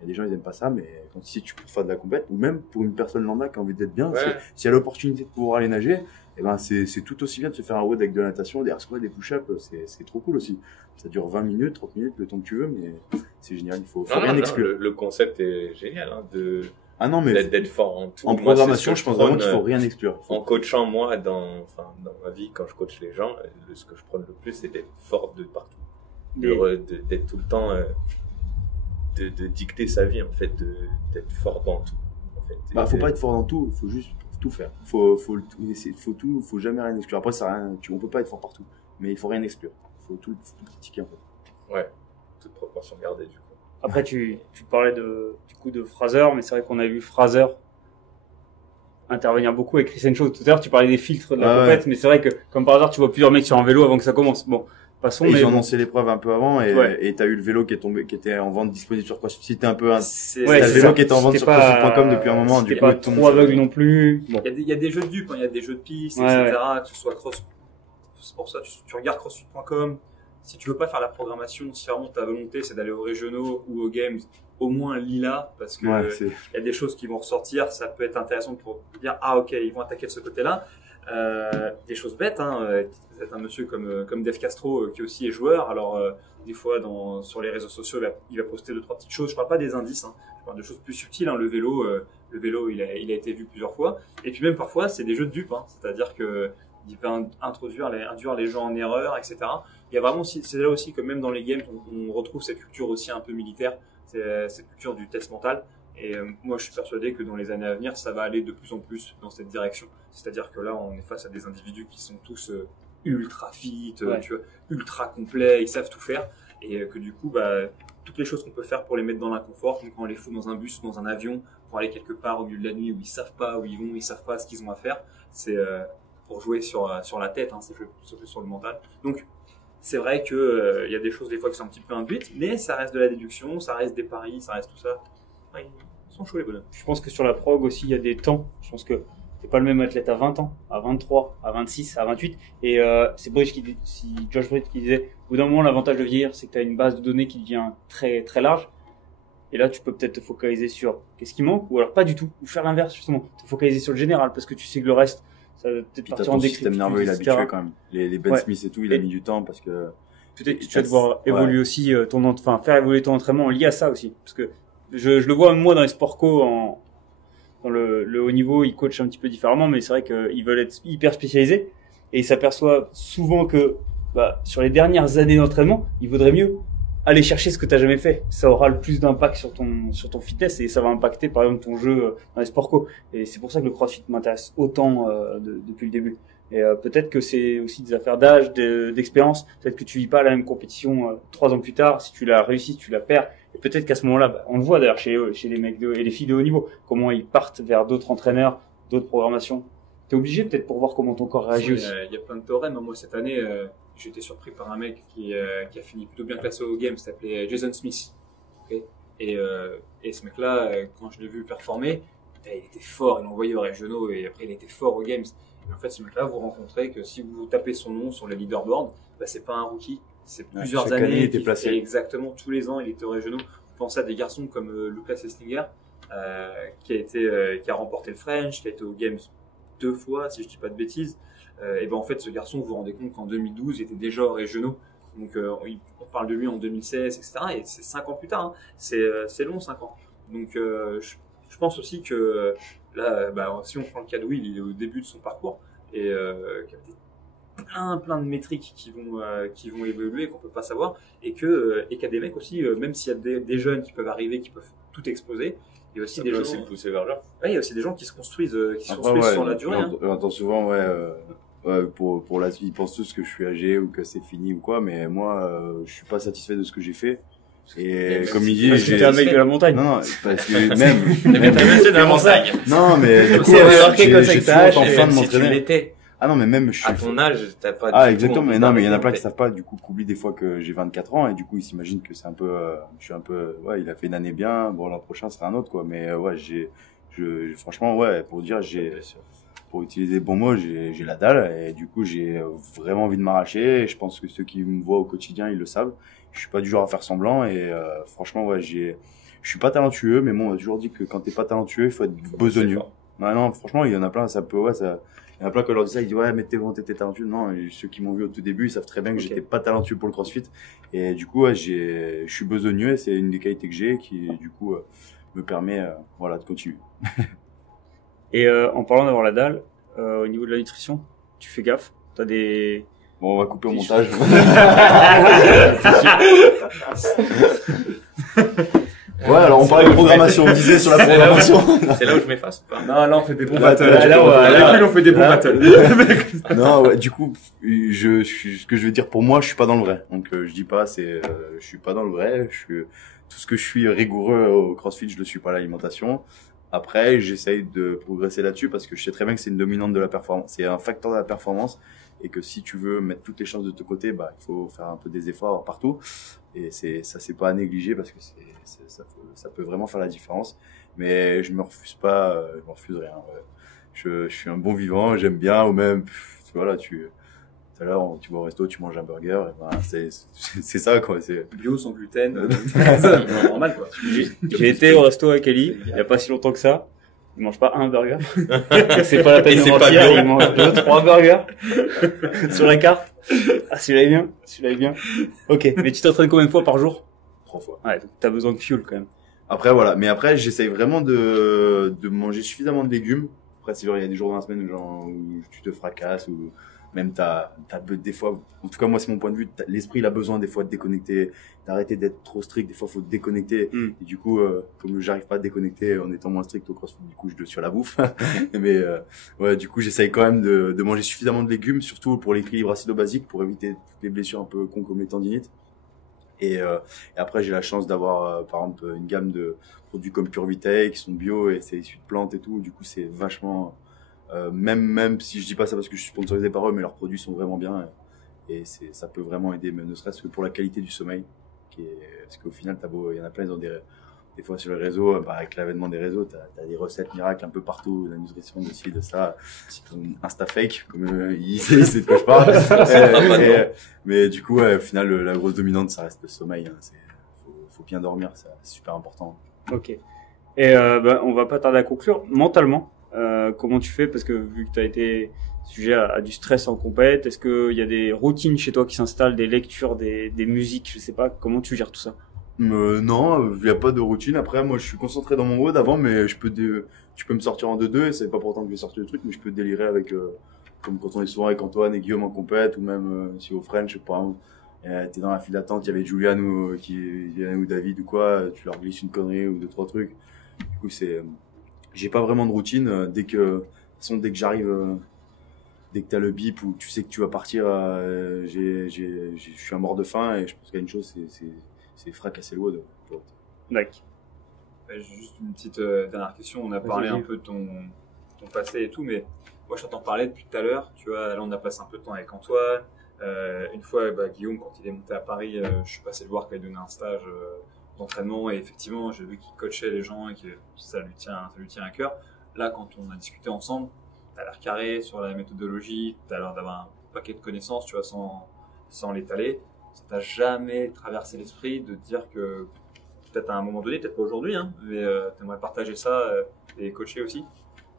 Il y a des gens, ils aiment pas ça, mais si tu peux faire de la compète, ou même pour une personne lambda qui a envie d'être bien, s'il y a l'opportunité de pouvoir aller nager, eh ben c'est tout aussi bien de se faire un WOD avec de la natation, des air squats, des push-ups, c'est trop cool aussi. Ça dure 20 minutes, 30 minutes, le temps que tu veux, mais c'est génial, il faut rien exclure. Le concept est génial, hein, d'être fort en tout. En programmation, je pense vraiment qu'il faut rien exclure. En coachant, moi, dans ma vie, quand je coach les gens, ce que je prône le plus, c'est d'être fort de partout. D'être tout le temps, de dicter sa vie, en fait, d'être fort dans tout. En fait. Faut pas être fort dans tout, faut juste tout faire. Faut jamais rien exclure. Après, on peut pas être fort partout, mais il faut rien exclure. Faut tout critiquer un peu. Ouais, toute proportion gardée du coup. Après, tu parlais du coup de Fraser, mais c'est vrai qu'on a vu Fraser intervenir beaucoup avec Christian Shaw. Tout à l'heure, tu parlais des filtres de la compète, mais c'est vrai que, comme par hasard, tu vois plusieurs mecs sur un vélo avant que ça commence. Bon, passons. Ils ont annoncé l'épreuve un peu avant, et t'as eu le vélo qui était en vente disponible sur CrossFit. C'était un peu t'as le vélo qui était en vente sur CrossFit.com depuis un moment. Du coup, pas trop aveugle non plus. Bon. Il y a des jeux de dupes, il y a des jeux de pistes, etc. Que ce soit c'est pour ça, tu regardes CrossFit.com. Si tu veux pas faire la programmation, si vraiment ta volonté c'est d'aller aux régionaux ou aux games, au moins lis-la, parce que y a des choses qui vont ressortir, ça peut être intéressant pour dire ok, ils vont attaquer de ce côté-là. Des choses bêtes, c'est un monsieur comme Dave Castro qui aussi est joueur. Alors des fois sur les réseaux sociaux il va poster 2-3 petites choses. Je parle pas des indices, je parle de choses plus subtiles. Le vélo il a été vu plusieurs fois. Et puis même parfois c'est des jeux de dupes, c'est-à-dire que il va induire les gens en erreur, etc. Il y a vraiment c'est là aussi que même dans les games on retrouve cette culture aussi un peu militaire, cette culture du test mental. Et moi, je suis persuadé que dans les années à venir, ça va aller de plus en plus dans cette direction. C'est-à-dire que là, on est face à des individus qui sont tous ultra fit, tu vois, ultra complets, ils savent tout faire. Et que du coup, toutes les choses qu'on peut faire pour les mettre dans l'inconfort, comme quand on les fout dans un bus ou dans un avion, pour aller quelque part au milieu de la nuit où ils savent pas où ils vont, ils savent pas ce qu'ils ont à faire, c'est pour jouer sur la tête, c'est surtout sur le mental. Donc, c'est vrai que y a des choses des fois qui sont un petit peu induites, mais ça reste de la déduction, ça reste des paris, ça reste tout ça. Ouais, ils sont chauds les bonhommes. Je pense que sur la prog aussi, il y a des temps. Je pense que t'es pas le même athlète à 20 ans, à 23, à 26, à 28. Et c'est Josh Bridge qui disait, au bout d'un moment, l'avantage de vieillir, c'est que tu as une base de données qui devient très très large. Et là, tu peux peut-être te focaliser sur qu'est-ce qui manque, ou alors pas du tout, ou faire l'inverse justement, te focaliser sur le général, parce que tu sais que le reste, ça va peut-être partir en déclin. Système nerveux, il est habitué quand même. Les Ben Smith et tout, il a mis du temps parce que peut-être que tu vas devoir évoluer aussi faire évoluer ton entraînement lié à ça aussi, parce que je le vois moi dans les sports co dans le haut niveau, ils coachent un petit peu différemment, mais c'est vrai qu'ils veulent être hyper spécialisés et ils s'aperçoivent souvent que sur les dernières années d'entraînement, il vaudrait mieux aller chercher ce que tu n'as jamais fait. Ça aura le plus d'impact sur ton fitness et ça va impacter par exemple ton jeu dans les sports co. Et c'est pour ça que le CrossFit m'intéresse autant depuis le début. Et peut-être que c'est aussi des affaires d'âge, d'expérience. Peut-être que tu vis pas la même compétition 3 ans plus tard. Si tu l'as réussi, tu la perds. Et peut-être qu'à ce moment-là, on le voit d'ailleurs chez les mecs et les filles de haut niveau, comment ils partent vers d'autres entraîneurs, d'autres programmations. T'es obligé peut-être pour voir comment ton corps réagit aussi. Il y a plein de théorèmes. Moi cette année, j'ai été surpris par un mec qui a fini plutôt bien classé au game, s'appelait Jason Smith. Okay, et ce mec-là, quand je l'ai vu performer, il était fort. Il l'envoyait aux régionaux et après il était fort aux games. Et en fait, ce mec-là, vous rencontrez que si vous tapez son nom sur le leaderboard, c'est pas un rookie. C'est plusieurs années. Il était placé. Exactement, tous les ans, il était aux régionaux. Vous pensez à des garçons comme Lucas Esslinger, qui a remporté le French, qui a été aux Games 2 fois, si je dis pas de bêtises. Et en fait, ce garçon, vous vous rendez compte qu'en 2012, il était déjà aux régionaux. Donc, on parle de lui en 2016, etc. Et c'est 5 ans plus tard. C'est long, 5 ans. Donc, je pense aussi que là, si on prend le cas de Will, il est au début de son parcours et qu'il y a plein de métriques qui vont évoluer, qu'on peut pas savoir, et qu'il y a des mecs aussi, même s'il y a des jeunes qui peuvent arriver, qui peuvent tout exploser, il y a aussi des gens. Aussi le pousser vers là. Ouais, il y a aussi des gens qui se construisent, sur la durée. On entend souvent, pour la vie, ils pensent tous que je suis âgé ou que c'est fini ou quoi, mais moi, je suis pas satisfait de ce que j'ai fait. Et comme il dit, j'étais un mec de la montagne. Non, parce que même de la montagne. Non, mais du coup, j'ai toujours en fin de m'entraîner. Ah non, mais même à ton âge, t'as pas. Ah exactement, mais non, mais il y en a plein qui savent pas, du coup, qu'oublient des fois que j'ai 24 ans et du coup ils s'imaginent que c'est un peu, je suis un peu, il a fait une année bien, bon l'an prochain sera un autre quoi, mais franchement pour utiliser les bons mots, j'ai la dalle et du coup j'ai vraiment envie de m'arracher et je pense que ceux qui me voient au quotidien ils le savent. Je suis pas du genre à faire semblant et franchement je suis pas talentueux, mais bon on m'a toujours dit que quand t'es pas talentueux il faut être besogneux. Non, franchement il y en a plein, il y en a plein qui leur disent ça, ils disent ouais mais t'es talentueux. Non, ceux qui m'ont vu au tout début ils savent très bien que j'étais pas talentueux pour le CrossFit et du coup je suis besogneux et c'est une des qualités que j'ai qui du coup me permet de continuer. Et en parlant d'avoir la dalle, au niveau de la nutrition, tu fais gaffe, t'as des... Bon, on va couper au montage. Ouais, alors on parlait de programmation, on disait sur la programmation. C'est là où je m'efface ou pas? Non, là, on fait des bons Là, battles. là, On fait des bons battles. Non, ouais, du coup, ce que je veux dire pour moi, je suis pas dans le vrai. Donc, je dis pas, je suis pas dans le vrai. Tout ce que je suis rigoureux au CrossFit, je le suis pas à l'alimentation. Après, j'essaye de progresser là-dessus parce que je sais très bien que c'est une dominante de la performance. C'est un facteur de la performance et que si tu veux mettre toutes les chances de ton côté, bah, il faut faire un peu des efforts partout. Et ça, c'est pas à négliger parce que ça peut vraiment faire la différence. Mais je me refuse pas, je me refuse rien. Ouais. Je suis un bon vivant, j'aime bien, ou même, voilà, tout à l'heure, tu vas au resto, tu manges un burger, et ben, c'est ça, quoi. C'est Bio, sans gluten. Normal, quoi. J'ai été au resto avec Ali, il y a pas si longtemps que ça. Il mange pas un burger. C'est pas la peine de mentir, il mange 2-3 burgers. Sur la carte. Ah, celui-là est bien. Ok. Mais tu t'entraînes combien de fois par jour? 3 fois. Ouais, donc t'as besoin de fuel, quand même. Après, voilà. Mais après, j'essaye vraiment de manger suffisamment de légumes. Après, c'est vrai, il y a des jours dans la semaine où tu te fracasses, ou même t'as des fois, en tout cas, moi, c'est mon point de vue, l'esprit, il a besoin des fois de déconnecter, d'arrêter d'être trop strict. Des fois, faut déconnecter. Et du coup, comme j'arrive pas à déconnecter en étant moins strict au CrossFit, du coup, je dois sur la bouffe. Mais, ouais, du coup, j'essaye quand même de manger suffisamment de légumes, surtout pour l'équilibre acido-basique, pour éviter toutes les blessures un peu cons comme les tendinites. Et après, j'ai la chance d'avoir, par exemple, une gamme de produits comme Pure Vitae qui sont bio et c'est issu de plantes et tout. Du coup, c'est vachement, même si je dis pas ça parce que je suis sponsorisé par eux, mais leurs produits sont vraiment bien et ça peut vraiment aider, même ne serait-ce que pour la qualité du sommeil, parce qu'au final, il y en a plein, ils ont des fois sur les réseaux, bah, avec l'avènement des réseaux, t'as des recettes miracles un peu partout, la nutrition de ci, de ça, Insta fake, comme il sait de quoi je parle. Mais du coup, ouais, au final, la grosse dominante, ça reste le sommeil. Hein. Faut bien dormir, c'est super important. Ok. Et bah, on va pas tarder à conclure. Mentalement, comment tu fais? Parce que vu que tu as été sujet à du stress en compète, est-ce qu'il y a des routines chez toi qui s'installent, des lectures, des musiques, je sais pas, comment tu gères tout ça? Non, il y a pas de routine. Après, moi, je suis concentré dans mon WOD avant, mais tu peux me sortir en 2-2 et c'est pas pourtant que je vais sortir le truc, mais je peux délirer avec, comme quand on est souvent avec Antoine et Guillaume en compète, ou même si au French, par exemple, t'es dans la file d'attente, il y avait Julian ou David ou quoi, tu leur glisses une connerie ou 2-3 trucs. Du coup, j'ai pas vraiment de routine. Dès que j'arrive, dès que t'as le bip ou tu sais que tu vas partir, je suis à mort de faim et je pense qu'il y a une chose, c'est fracasser le WOD. D'accord. Juste une petite dernière question. On a parlé un peu de ton passé et tout, mais moi je t'entends parler depuis tout à l'heure. Tu vois, là on a passé un peu de temps avec Antoine. Une fois, Guillaume, quand il est monté à Paris, je suis passé le voir quand il donnait un stage d'entraînement et effectivement, j'ai vu qu'il coachait les gens et que ça lui tient à cœur. Là, quand on a discuté ensemble, t'as l'air carré sur la méthodologie, t'as l'air d'avoir un paquet de connaissances, tu vois, sans l'étaler. Ça t'a jamais traversé l'esprit de te dire que peut-être à un moment donné, peut-être pas aujourd'hui, hein, mais t'aimerais partager ça et coacher aussi?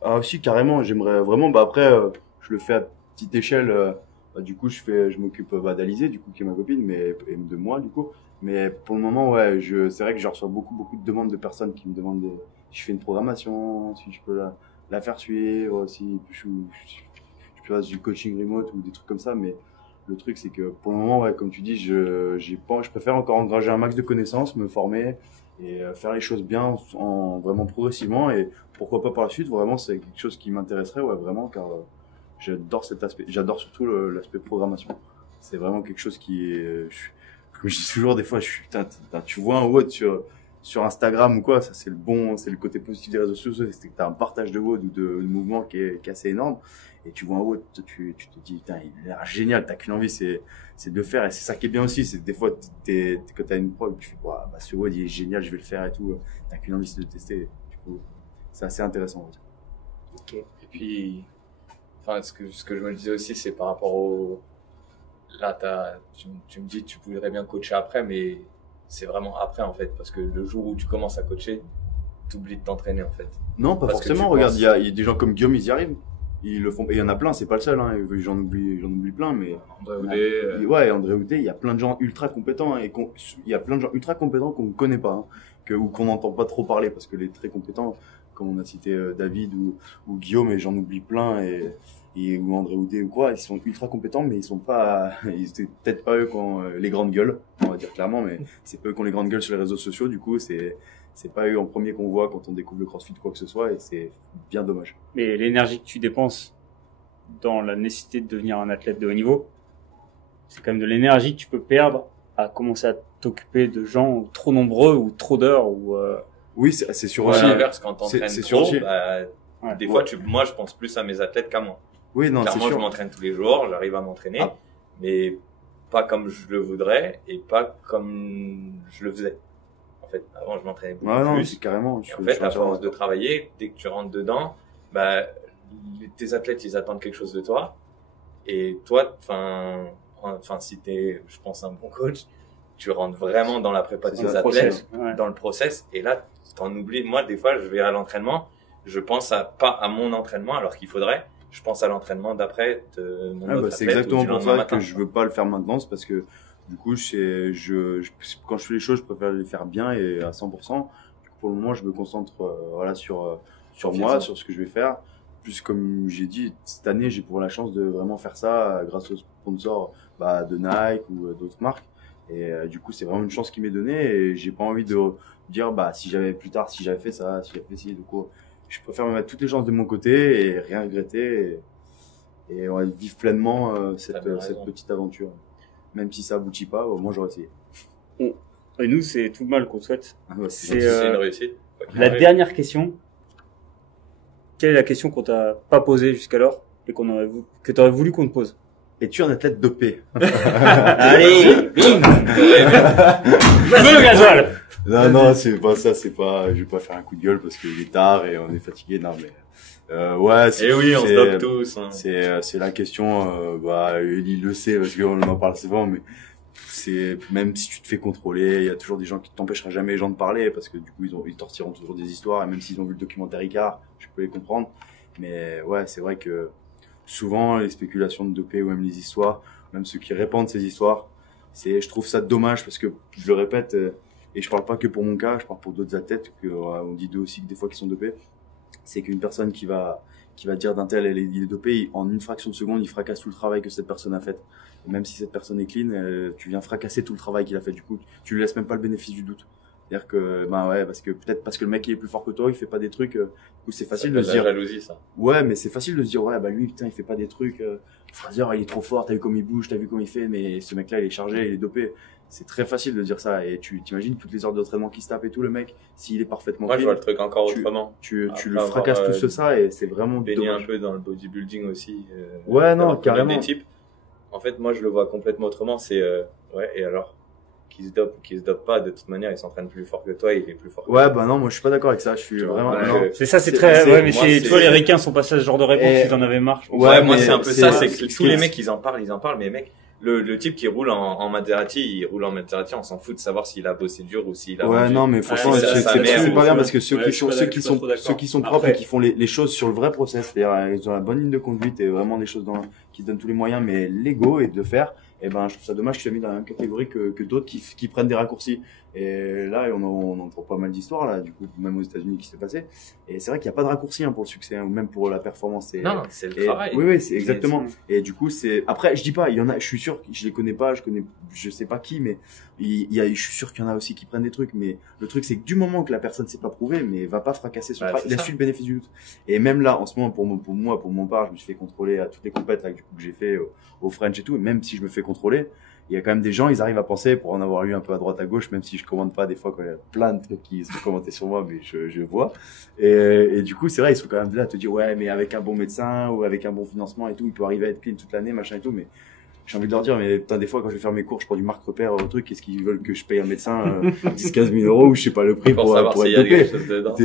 Ah si, carrément, j'aimerais vraiment. Bah après, je le fais à petite échelle. Bah, du coup, je m'occupe d'Alizée, du coup, qui est ma copine, et de moi, du coup. Mais pour le moment, ouais, c'est vrai que je reçois beaucoup de demandes de personnes qui me demandent si je fais une programmation, si je peux la faire suivre, si je peux faire du coaching remote ou des trucs comme ça. Mais le truc, c'est que pour le moment, ouais, comme tu dis, je préfère encore engranger un max de connaissances, me former et faire les choses bien, vraiment progressivement. Et pourquoi pas par la suite, vraiment, c'est quelque chose qui m'intéresserait, ouais, vraiment, car j'adore cet aspect. J'adore surtout l'aspect programmation. C'est vraiment quelque chose qui est, comme je dis toujours, des fois, tu vois un WOD sur Instagram ou quoi, ça c'est le côté positif des réseaux sociaux, c'est que t'as un partage de WOD ou de mouvement qui est assez énorme. Et tu vois un WOD, tu te dis, putain, il a l'air génial, t'as qu'une envie, c'est de le faire. Et c'est ça qui est bien aussi, c'est que des fois, quand t'as une preuve, tu fais, bah, ce WOD, il est génial, je vais le faire et tout. T'as qu'une envie, c'est de le tester. Du coup, c'est assez intéressant. Ok. Et puis, enfin, ce que je me disais aussi, c'est par rapport là, tu me dis, tu voudrais bien coacher après, mais c'est vraiment après, en fait, parce que le jour où tu commences à coacher, t'oublies de t'entraîner, en fait. Non, pas forcément. Regarde, il y a des gens comme Guillaume, ils y arrivent. Ils le font, et il y en a plein, c'est pas le seul, hein. J'en oublie plein, mais. André Houdet. Ouais, André Houdet, il y a plein de gens ultra compétents, il y a plein de gens ultra compétents qu'on ne connaît pas, hein, ou qu'on n'entend pas trop parler, parce que les très compétents, comme on a cité David ou Guillaume, et j'en oublie plein, ou André Houdet ou quoi, ils sont ultra compétents, mais c'est peut-être pas eux qui ont les grandes gueules, on va dire clairement, mais c'est pas eux qui ont les grandes gueules sur les réseaux sociaux, du coup, c'est pas eux en premier qu'on voit quand on découvre le CrossFit quoi que ce soit, et c'est bien dommage. Mais l'énergie que tu dépenses dans la nécessité de devenir un athlète de haut niveau, c'est quand même de l'énergie que tu peux perdre à commencer à t'occuper de gens trop nombreux ou trop d'heures ou Oui, c'est sûr Ou à aussi. l'inverse, quand t'entraînes C'est trop, sûr aussi. des fois, moi, je pense plus à mes athlètes qu'à moi. Oui, non, c'est Clairement, je sûr. m'entraîne tous les jours, j'arrive à m'entraîner, Ah. mais pas comme je le voudrais et pas comme je le faisais. En fait, avant, je m'entraînais beaucoup Ouais, non, plus. c'est carrément. Et en fait, à force de travailler, dès que tu rentres dedans, tes athlètes, ils attendent quelque chose de toi. Et toi, enfin, si t'es, je pense, un bon coach, tu rentres vraiment dans la prépa de tes athlètes, dans le process. Et là, t'en oublies. Moi, des fois, je vais à l'entraînement, je pense pas à mon entraînement, alors qu'il faudrait. Je pense à l'entraînement d'après de mon autre c'est athlète exactement ou du pour lendemain ça matin. que je veux pas le faire maintenant, c'est parce que du coup, quand je fais les choses, je préfère les faire bien et à 100%. Du coup, pour le moment, je me concentre sur moi, sur ce que je vais faire. Plus comme j'ai dit, cette année, j'ai pour la chance de vraiment faire ça grâce aux sponsors de Nike ou d'autres marques. Et du coup, c'est vraiment une chance qui m'est donnée et j'ai pas envie de dire si j'avais fait ça, si j'avais fait ci, du coup, je préfère me mettre toutes les chances de mon côté et rien regretter et on va vivre pleinement cette petite aventure. Même si ça aboutit pas, moi j'aurais essayé. Et nous, c'est tout le mal qu'on souhaite. C'est une réussite. La dernière question. Quelle est la question qu'on t'a pas posée jusqu'alors et que t'aurais voulu qu'on te pose? Es-tu un athlète dopé? Allez, bing! Je veux le gasoil! Non, c'est pas ça, je vais pas faire un coup de gueule parce qu'il est tard et on est fatigué, non, mais, ouais, on se dope tous, hein. C'est la question, il le sait parce qu'on en parle souvent, mais même si tu te fais contrôler, il y a toujours des gens qui t'empêcheront jamais les gens de parler parce que du coup, ils sortiront toujours des histoires et même s'ils ont vu le documentaire Icare, je peux les comprendre. Mais ouais, c'est vrai que souvent, les spéculations de dopé ou même les histoires, même ceux qui répandent ces histoires, je trouve ça dommage parce que, je le répète, et je parle pas que pour mon cas, je parle pour d'autres athlètes on dit d'eux aussi que des fois qu'ils sont dopés. C'est qu'une personne qui va dire d'un tel, il est dopé, en une fraction de seconde, il fracasse tout le travail que cette personne a fait. Et même si cette personne est clean, tu viens fracasser tout le travail qu'il a fait. Du coup, tu lui laisses même pas le bénéfice du doute. C'est-à-dire que, parce que le mec il est plus fort que toi, il fait pas des trucs, du coup c'est facile de se dire. La jalousie, ça. Ouais, mais c'est facile de se dire, lui, putain, il fait pas des trucs, faut dire, il est trop fort, t'as vu comme il bouge, t'as vu comme il fait, mais ce mec-là, il est chargé, il est dopé. C'est très facile de dire ça, et tu t'imagines toutes les heures d'entraînement qui se tapent et tout, le mec, s'il est parfaitement Moi, je vois le truc encore autrement. Tu le fracasses tout ça, et c'est vraiment baigné dommage. un peu dans le bodybuilding aussi. Ouais, non, carrément. Des types. En fait, moi, je le vois complètement autrement, et alors? Qui se dope pas, de toute manière, il s'entraîne plus fort que toi, il est plus fort que toi. Ouais, non, moi je suis pas d'accord avec ça, je suis vraiment, C'est ça, c'est très, ouais, mais tu vois, les ricains sont passés à ce genre de réponse, ils en avaient marre. Ouais, moi c'est un peu ça, c'est que tous les mecs, ils en parlent, mais mec, le type qui roule en Maserati, on s'en fout de savoir s'il a bossé dur ou s'il a vendu. Non, mais franchement, c'est pas bien parce que ceux qui sont propres et qui font les choses sur le vrai process, c'est-à-dire, ils ont la bonne ligne de conduite et vraiment des choses qui se donnent tous les moyens, mais l'ego et de faire, je trouve ça dommage que tu sois mis dans la même catégorie que d'autres qui prennent des raccourcis. Et là, on entend pas mal d'histoires, là, du coup, même aux États-Unis qui s'est passé. Et c'est vrai qu'il n'y a pas de raccourci, pour le succès, ou même pour la performance. Non, c'est le travail. Oui, c'est exactement. Et du coup, après, je dis pas, il y en a, je suis sûr, je les connais pas, je sais pas qui, mais je suis sûr qu'il y en a aussi qui prennent des trucs, mais le truc, c'est que du moment que la personne s'est pas prouvée, mais va pas fracasser son travail, laisse-lui le bénéfice du doute. Et même là, en ce moment, pour mon part, je me suis fait contrôler à toutes les compètes, là, du coup, que j'ai fait au French et tout, et même si je me fais contrôler, il y a quand même des gens, ils arrivent à penser, pour en avoir lu un peu à droite à gauche, même si je commande pas des fois quand il y a plein de trucs qui sont commentés sur moi, mais je vois. Et du coup, c'est vrai, ils sont quand même là à te dire, ouais, mais avec un bon médecin ou avec un bon financement et tout, il peut arriver à être clean toute l'année, machin et tout, mais j'ai envie de leur dire, mais putain, des fois, quand je vais faire mes cours, je prends du marque repère, truc, qu'est-ce qu'ils veulent que je paye un médecin, 10-15 000 euros ou je sais pas le prix pour savoir s'il y a quelque chose dedans.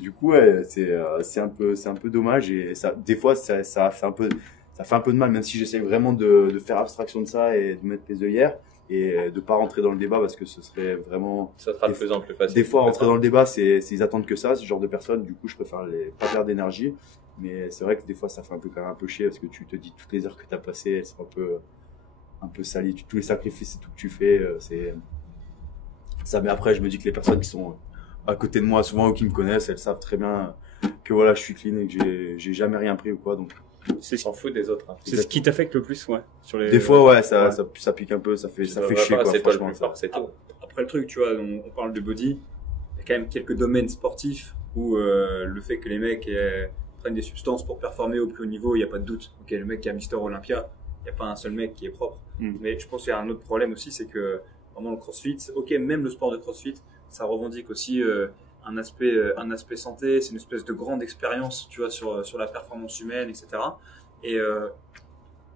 Du coup, ouais, c'est un peu dommage et ça, des fois, ça fait un peu de mal, même si j'essaie vraiment de faire abstraction de ça et de mettre les œillères et de pas rentrer dans le débat parce que ce serait vraiment. Ça sera de plus en plus facile. Des fois, rentrer dans le débat, ils attendent que ça, ce genre de personnes. Du coup, je préfère pas perdre d'énergie. Mais c'est vrai que des fois, ça fait quand même un peu chier parce que tu te dis toutes les heures que t'as passées, elles sont un peu salies. Tous les sacrifices et tout que tu fais, c'est ça. Mais après, je me dis que les personnes qui sont à côté de moi, souvent, ou qui me connaissent, elles savent très bien que voilà, je suis clean et que j'ai jamais rien pris ou quoi, donc. S'en fout des autres. Hein. C'est ce qui t'affecte le plus, ouais. Des fois, ouais, ça pique un peu, ça fait chier, quoi, c'est franchement. C'est tout. Après le truc, tu vois, on parle de body. quand même quelques domaines sportifs où le fait que les mecs prennent des substances pour performer au plus haut niveau, il n'y a pas de doute. Ok, le mec qui est Mister Olympia, il n'y a pas un seul mec qui est propre. Mais je pense qu'il y a un autre problème aussi, c'est que vraiment le CrossFit, ok, même le sport de CrossFit, ça revendique aussi un aspect santé, c'est une espèce de grande expérience, tu vois, sur la performance humaine, etc.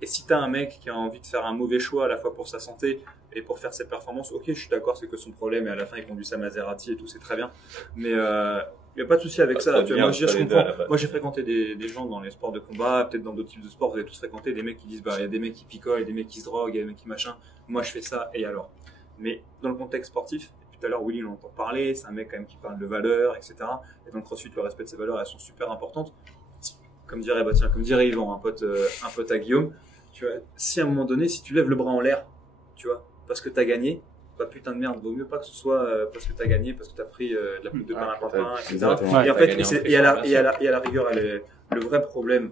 Et si t'as un mec qui a envie de faire un mauvais choix à la fois pour sa santé et pour faire ses performances, ok, je suis d'accord, c'est que son problème, et à la fin il conduit sa Maserati et tout, c'est très bien. Mais il n'y a pas de souci avec ça. Tu vois, moi, je comprends. Moi, j'ai fréquenté des gens dans les sports de combat, peut-être dans d'autres types de sports, vous avez tous fréquenté des mecs qui disent, bah, il y a des mecs qui picolent, il y a des mecs qui se droguent, il y a des mecs qui machin. Moi, je fais ça, et alors? Mais dans le contexte sportif, tout à l'heure, Willy, on entend parler, c'est un mec quand même qui parle de valeurs, etc. Et dans le CrossFit, le respect de ses valeurs, elles sont super importantes. Comme dirait Yvan, un pote à Guillaume, tu vois, si à un moment donné, si tu lèves le bras en l'air, tu vois, parce que t'as gagné, bah putain de merde, vaut mieux pas que ce soit parce que t'as gagné, parce que t'as pris de la poudre de perlimpinpin, etc. Et en fait, à la rigueur, le vrai problème,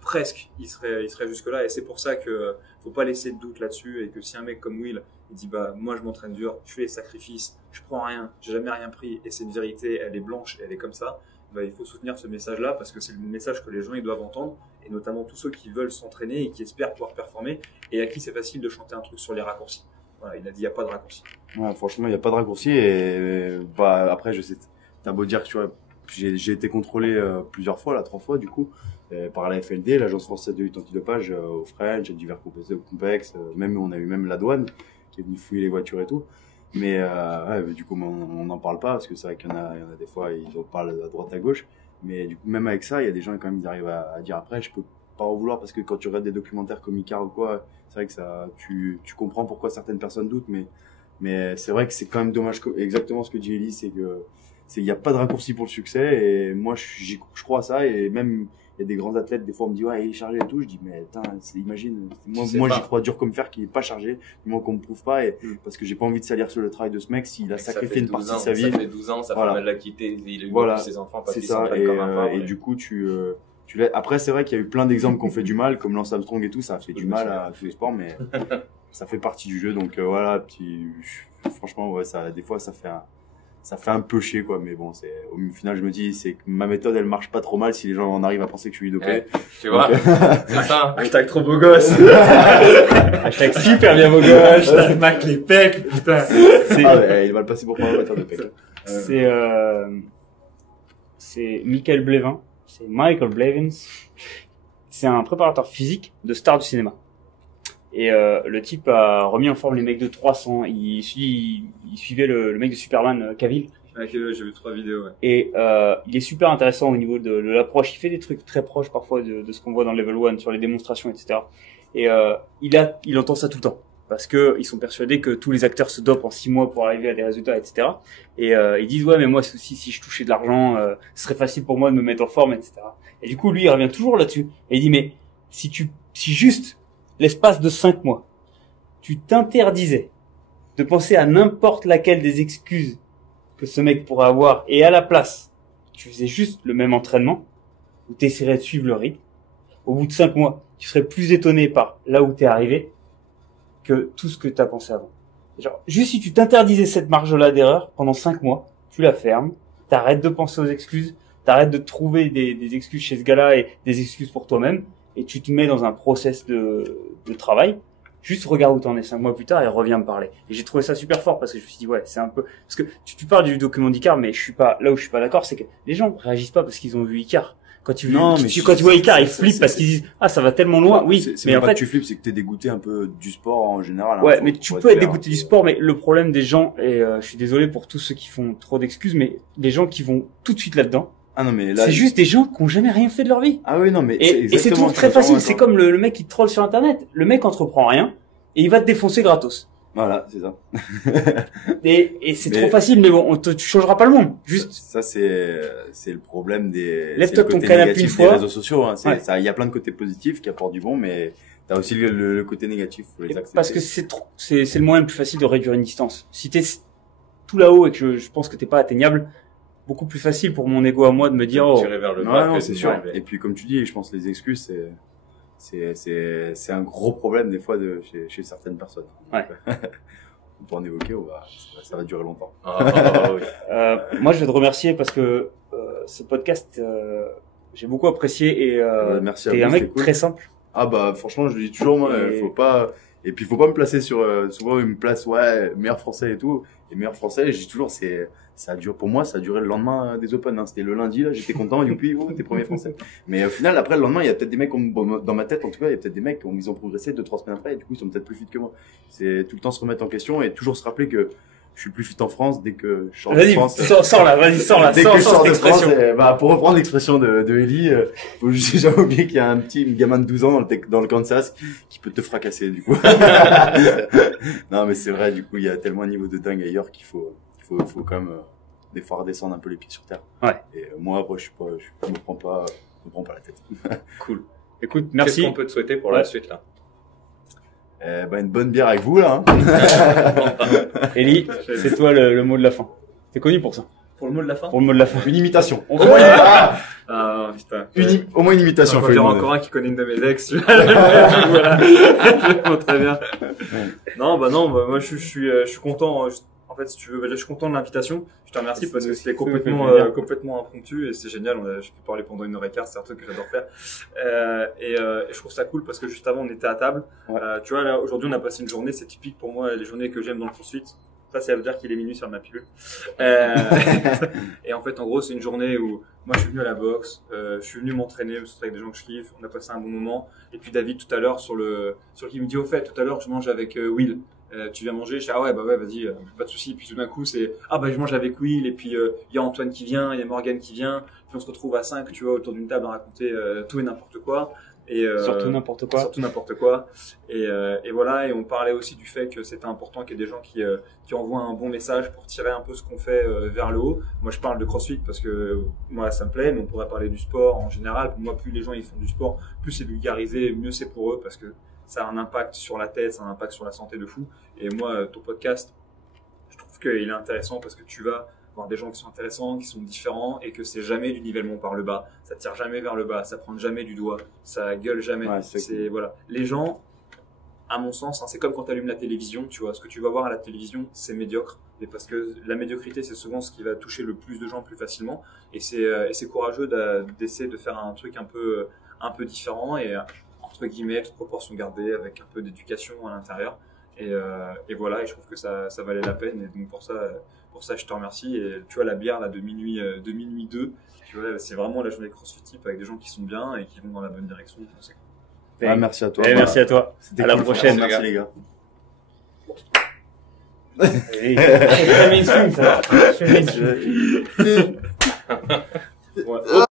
presque, il serait jusque-là, et c'est pour ça que faut pas laisser de doute là-dessus, et que si un mec comme Will, il dit, bah, moi je m'entraîne dur, je fais les sacrifices, je prends rien, j'ai jamais rien pris, et c'est une vérité, elle est blanche, elle est comme ça, bah, il faut soutenir ce message-là, parce que c'est le message que les gens ils doivent entendre, et notamment tous ceux qui veulent s'entraîner et qui espèrent pouvoir performer, et à qui c'est facile de chanter un truc sur les raccourcis. Voilà, il a dit, il n'y a pas de raccourci. Ouais, franchement, il n'y a pas de raccourci, et bah, après, je sais, t'as beau dire que tu vois, j'ai été contrôlé plusieurs fois, 3 fois du coup, par la FLD, l'Agence française de lutte antidopage, au French, divers complexes, même on a eu même la douane qui est venue fouiller les voitures et tout. Mais ouais, du coup, on n'en parle pas parce que c'est vrai qu'il y en a des fois, ils en parlent à droite à gauche. Mais du coup, même avec ça, il y a des gens quand même, ils arrivent à dire après, je peux pas en vouloir parce que quand tu regardes des documentaires comme Icar ou quoi, c'est vrai que ça, tu comprends pourquoi certaines personnes doutent, mais c'est vrai que c'est quand même dommage. Exactement ce que dit Ellie, c'est que il y a pas de raccourci pour le succès, et moi je crois à ça, et même il y a des grands athlètes, des fois on me dit ouais il est chargé et tout, je dis mais attends, imagine, moi j'y crois dur comme fer qu'il est pas chargé, du moins qu'on me prouve pas, et parce que j'ai pas envie de salir sur le travail de ce mec s'il a sacrifié une partie de sa vie. Ça fait 12 ans, ça fait mal de la quitter, il a eu voilà, ses enfants, c'est ça, et du coup tu après c'est vrai qu'il y a eu plein d'exemples qui ont fait du mal, comme Lance Armstrong et tout, ça a fait du mal à tous les sports, mais ça fait partie du jeu, donc voilà, franchement ouais, ça des fois ça fait un peu chier quoi, mais bon, au final je me dis c'est que ma méthode elle marche pas trop mal si les gens en arrivent à penser que je suis dopé. Ouais, tu vois, c'est ça. Hashtag trop beau gosse. Hashtag super bien beau gosse. Hashtag Mac les pecs. Putain. Il va le passer pour pas un batteur de pecs. C'est Michael Blevins. C'est Michael Blevins. C'est un préparateur physique de stars du cinéma. Et le type a remis en forme les mecs de 300. Il suivait le mec de Superman, Cavill. Ouais, j'ai vu 3 vidéos. Ouais. Et il est super intéressant au niveau de l'approche. Il fait des trucs très proches parfois de ce qu'on voit dans Level 1 sur les démonstrations, etc. Et il entend ça tout le temps parce que ils sont persuadés que tous les acteurs se dopent en 6 mois pour arriver à des résultats, etc. Et ils disent ouais mais moi aussi si je touchais de l'argent, ce serait facile pour moi de me mettre en forme, etc. Et du coup lui il revient toujours là-dessus et il dit mais si juste l'espace de 5 mois, tu t'interdisais de penser à n'importe laquelle des excuses que ce mec pourrait avoir, et à la place, tu faisais juste le même entraînement, où tu essaierais de suivre le rythme, au bout de 5 mois, tu serais plus étonné par là où t'es arrivé que tout ce que t'as pensé avant. Genre, juste si tu t'interdisais cette marge-là d'erreur pendant 5 mois, tu la fermes, t'arrêtes de penser aux excuses, t'arrêtes de trouver des excuses chez ce gars-là et des excuses pour toi-même, et tu te mets dans un process de travail. Juste regarde où t'en es 5 mois plus tard et reviens me parler. Et j'ai trouvé ça super fort parce que je me suis dit ouais, c'est un peu, parce que tu parles du document d'Icar, mais je suis pas pas d'accord, c'est que les gens réagissent pas parce qu'ils ont vu Icar. Quand tu vois Icar, ils flippent parce qu'ils disent ah ça va tellement loin. Oui, mais en fait tu flippes, c'est que t'es dégoûté un peu du sport en général. Ouais, mais tu peux être dégoûté du sport, mais le problème des gens, et je suis désolé pour tous ceux qui font trop d'excuses, mais les gens qui vont tout de suite là-dedans. Ah non mais là c'est juste des gens qui ont jamais rien fait de leur vie. Ah oui non mais et c'est toujours très facile, c'est comme le mec qui te troll sur internet. Le mec entreprend rien et il va te défoncer gratos. Voilà, c'est ça. et c'est trop facile, mais bon, tu changeras pas le monde. Juste. Ça c'est le problème des. Lève-toi ton canapé une fois. Des réseaux sociaux, hein. Ça, il y a plein de côtés positifs qui apportent du bon, mais t'as aussi le côté négatif. Faut les accepter. Parce que c'est le moyen le plus facile de réduire une distance. Si t'es tout là-haut et que je pense que t'es pas atteignable, beaucoup plus facile pour mon ego à moi de me dire tirer vers le bas. Non, c'est sûr. Et puis comme tu dis, je pense que les excuses c'est un gros problème des fois chez certaines personnes. Ouais. peut en évoquer, ça va durer longtemps. Oui. Moi, je vais te remercier parce que ce podcast, j'ai beaucoup apprécié et merci à t'es vous, un mec c'était cool. très simple. Ah bah franchement, je le dis toujours, moi, faut pas me placer sur souvent une place meilleur français et tout. Et meilleur français, je dis toujours pour moi ça a duré le lendemain des Open, hein. C'était le lundi là, j'étais content, youpi, t'es premier français. Mais au final après le lendemain, il y a peut-être des mecs dans ma tête en tout cas, il y a peut-être des mecs ils ont progressé 2-3 semaines après et du coup ils sont peut-être plus fit que moi. C'est tout le temps se remettre en question et toujours se rappeler que je suis plus fit en France dès que je sors de France. Sors là, vas-y, sors là, Dès que je sors sors de cette France, expression. pour reprendre l'expression de Ellie, faut juste jamais oublier qu'il y a un petit gamin de 12 ans dans le Kansas qui peut te fracasser, du coup. Non, mais c'est vrai, du coup, il y a tellement un niveau de dingue ailleurs qu'il faut quand même, des fois redescendre un peu les pieds sur terre. Ouais. Et moi, après, je me prends pas la tête. Cool. Écoute, merci. Qu'est-ce qu'on peut te souhaiter pour la suite, là? Une bonne bière avec vous, là, hein. Ellie, c'est toi le mot de la fin. T'es connu pour ça. Pour le mot de la fin? Pour le mot de la fin. Une imitation. On fait Ah, putain. Au moins une imitation. Quand il y aura encore un qui connaît une de mes ex, tu vois. Voilà. Je vois très bien. Non, moi, je suis content. En fait, si tu veux, je suis content de l'invitation. Je te remercie parce que c'était complètement impromptu et c'est génial. Je peux parler pendant 1h15, c'est un truc que j'adore faire. Et je trouve ça cool parce que juste avant, on était à table. Ouais. Tu vois, là, aujourd'hui, on a passé une journée, c'est typique pour moi, les journées que j'aime dans le CrossFit. Ça veut dire qu'il est minuit sur ma pilule. Et en fait, en gros, c'est une journée où moi, je suis venu à la boxe, je suis venu m'entraîner, parce que c'est avec des gens que je kiffe, on a passé un bon moment. Et puis David, tout à l'heure, sur le qui me dit, au fait, tout à l'heure, je mange avec Will. Tu viens manger? Je dis, ah ouais, vas-y, pas de souci. Puis tout d'un coup, c'est, je mange avec Will. Et puis, il y a Antoine qui vient, il y a Morgane qui vient. Puis on se retrouve à 5, tu vois, autour d'une table à raconter tout et n'importe quoi. Et surtout n'importe quoi. Surtout n'importe quoi. Et voilà. Et on parlait aussi du fait que c'était important qu'il y ait des gens qui envoient un bon message pour tirer un peu ce qu'on fait vers le haut. Moi, je parle de CrossFit parce que moi, ça me plaît, mais on pourrait parler du sport en général. Pour moi, plus les gens ils font du sport, plus c'est vulgarisé, mieux c'est pour eux parce que ça a un impact sur la tête, ça a un impact sur la santé de fou. Et moi, ton podcast, je trouve qu'il est intéressant parce que tu vas voir des gens qui sont intéressants, qui sont différents et que c'est jamais du nivellement par le bas. Ça tire jamais vers le bas, ça pointe jamais du doigt, ça gueule jamais. Ouais, c'est voilà. Les gens, à mon sens, c'est comme quand tu allumes la télévision, tu vois, ce que tu vas voir à la télévision, c'est médiocre. Et parce que la médiocrité, c'est souvent ce qui va toucher le plus de gens plus facilement. Et c'est courageux d'essayer de faire un truc un peu différent et entre guillemets, toute proportion gardée avec un peu d'éducation à l'intérieur. Et voilà, et je trouve que ça valait la peine. Et donc pour ça, je te remercie. Et tu vois, la bière là de minuit 2, tu vois, c'est vraiment la journée CrossFit type avec des gens qui sont bien et qui vont dans la bonne direction. Merci à toi. Merci à toi. À la prochaine. Merci les gars. Très mainstream, ça. Très mainstream. Ouais.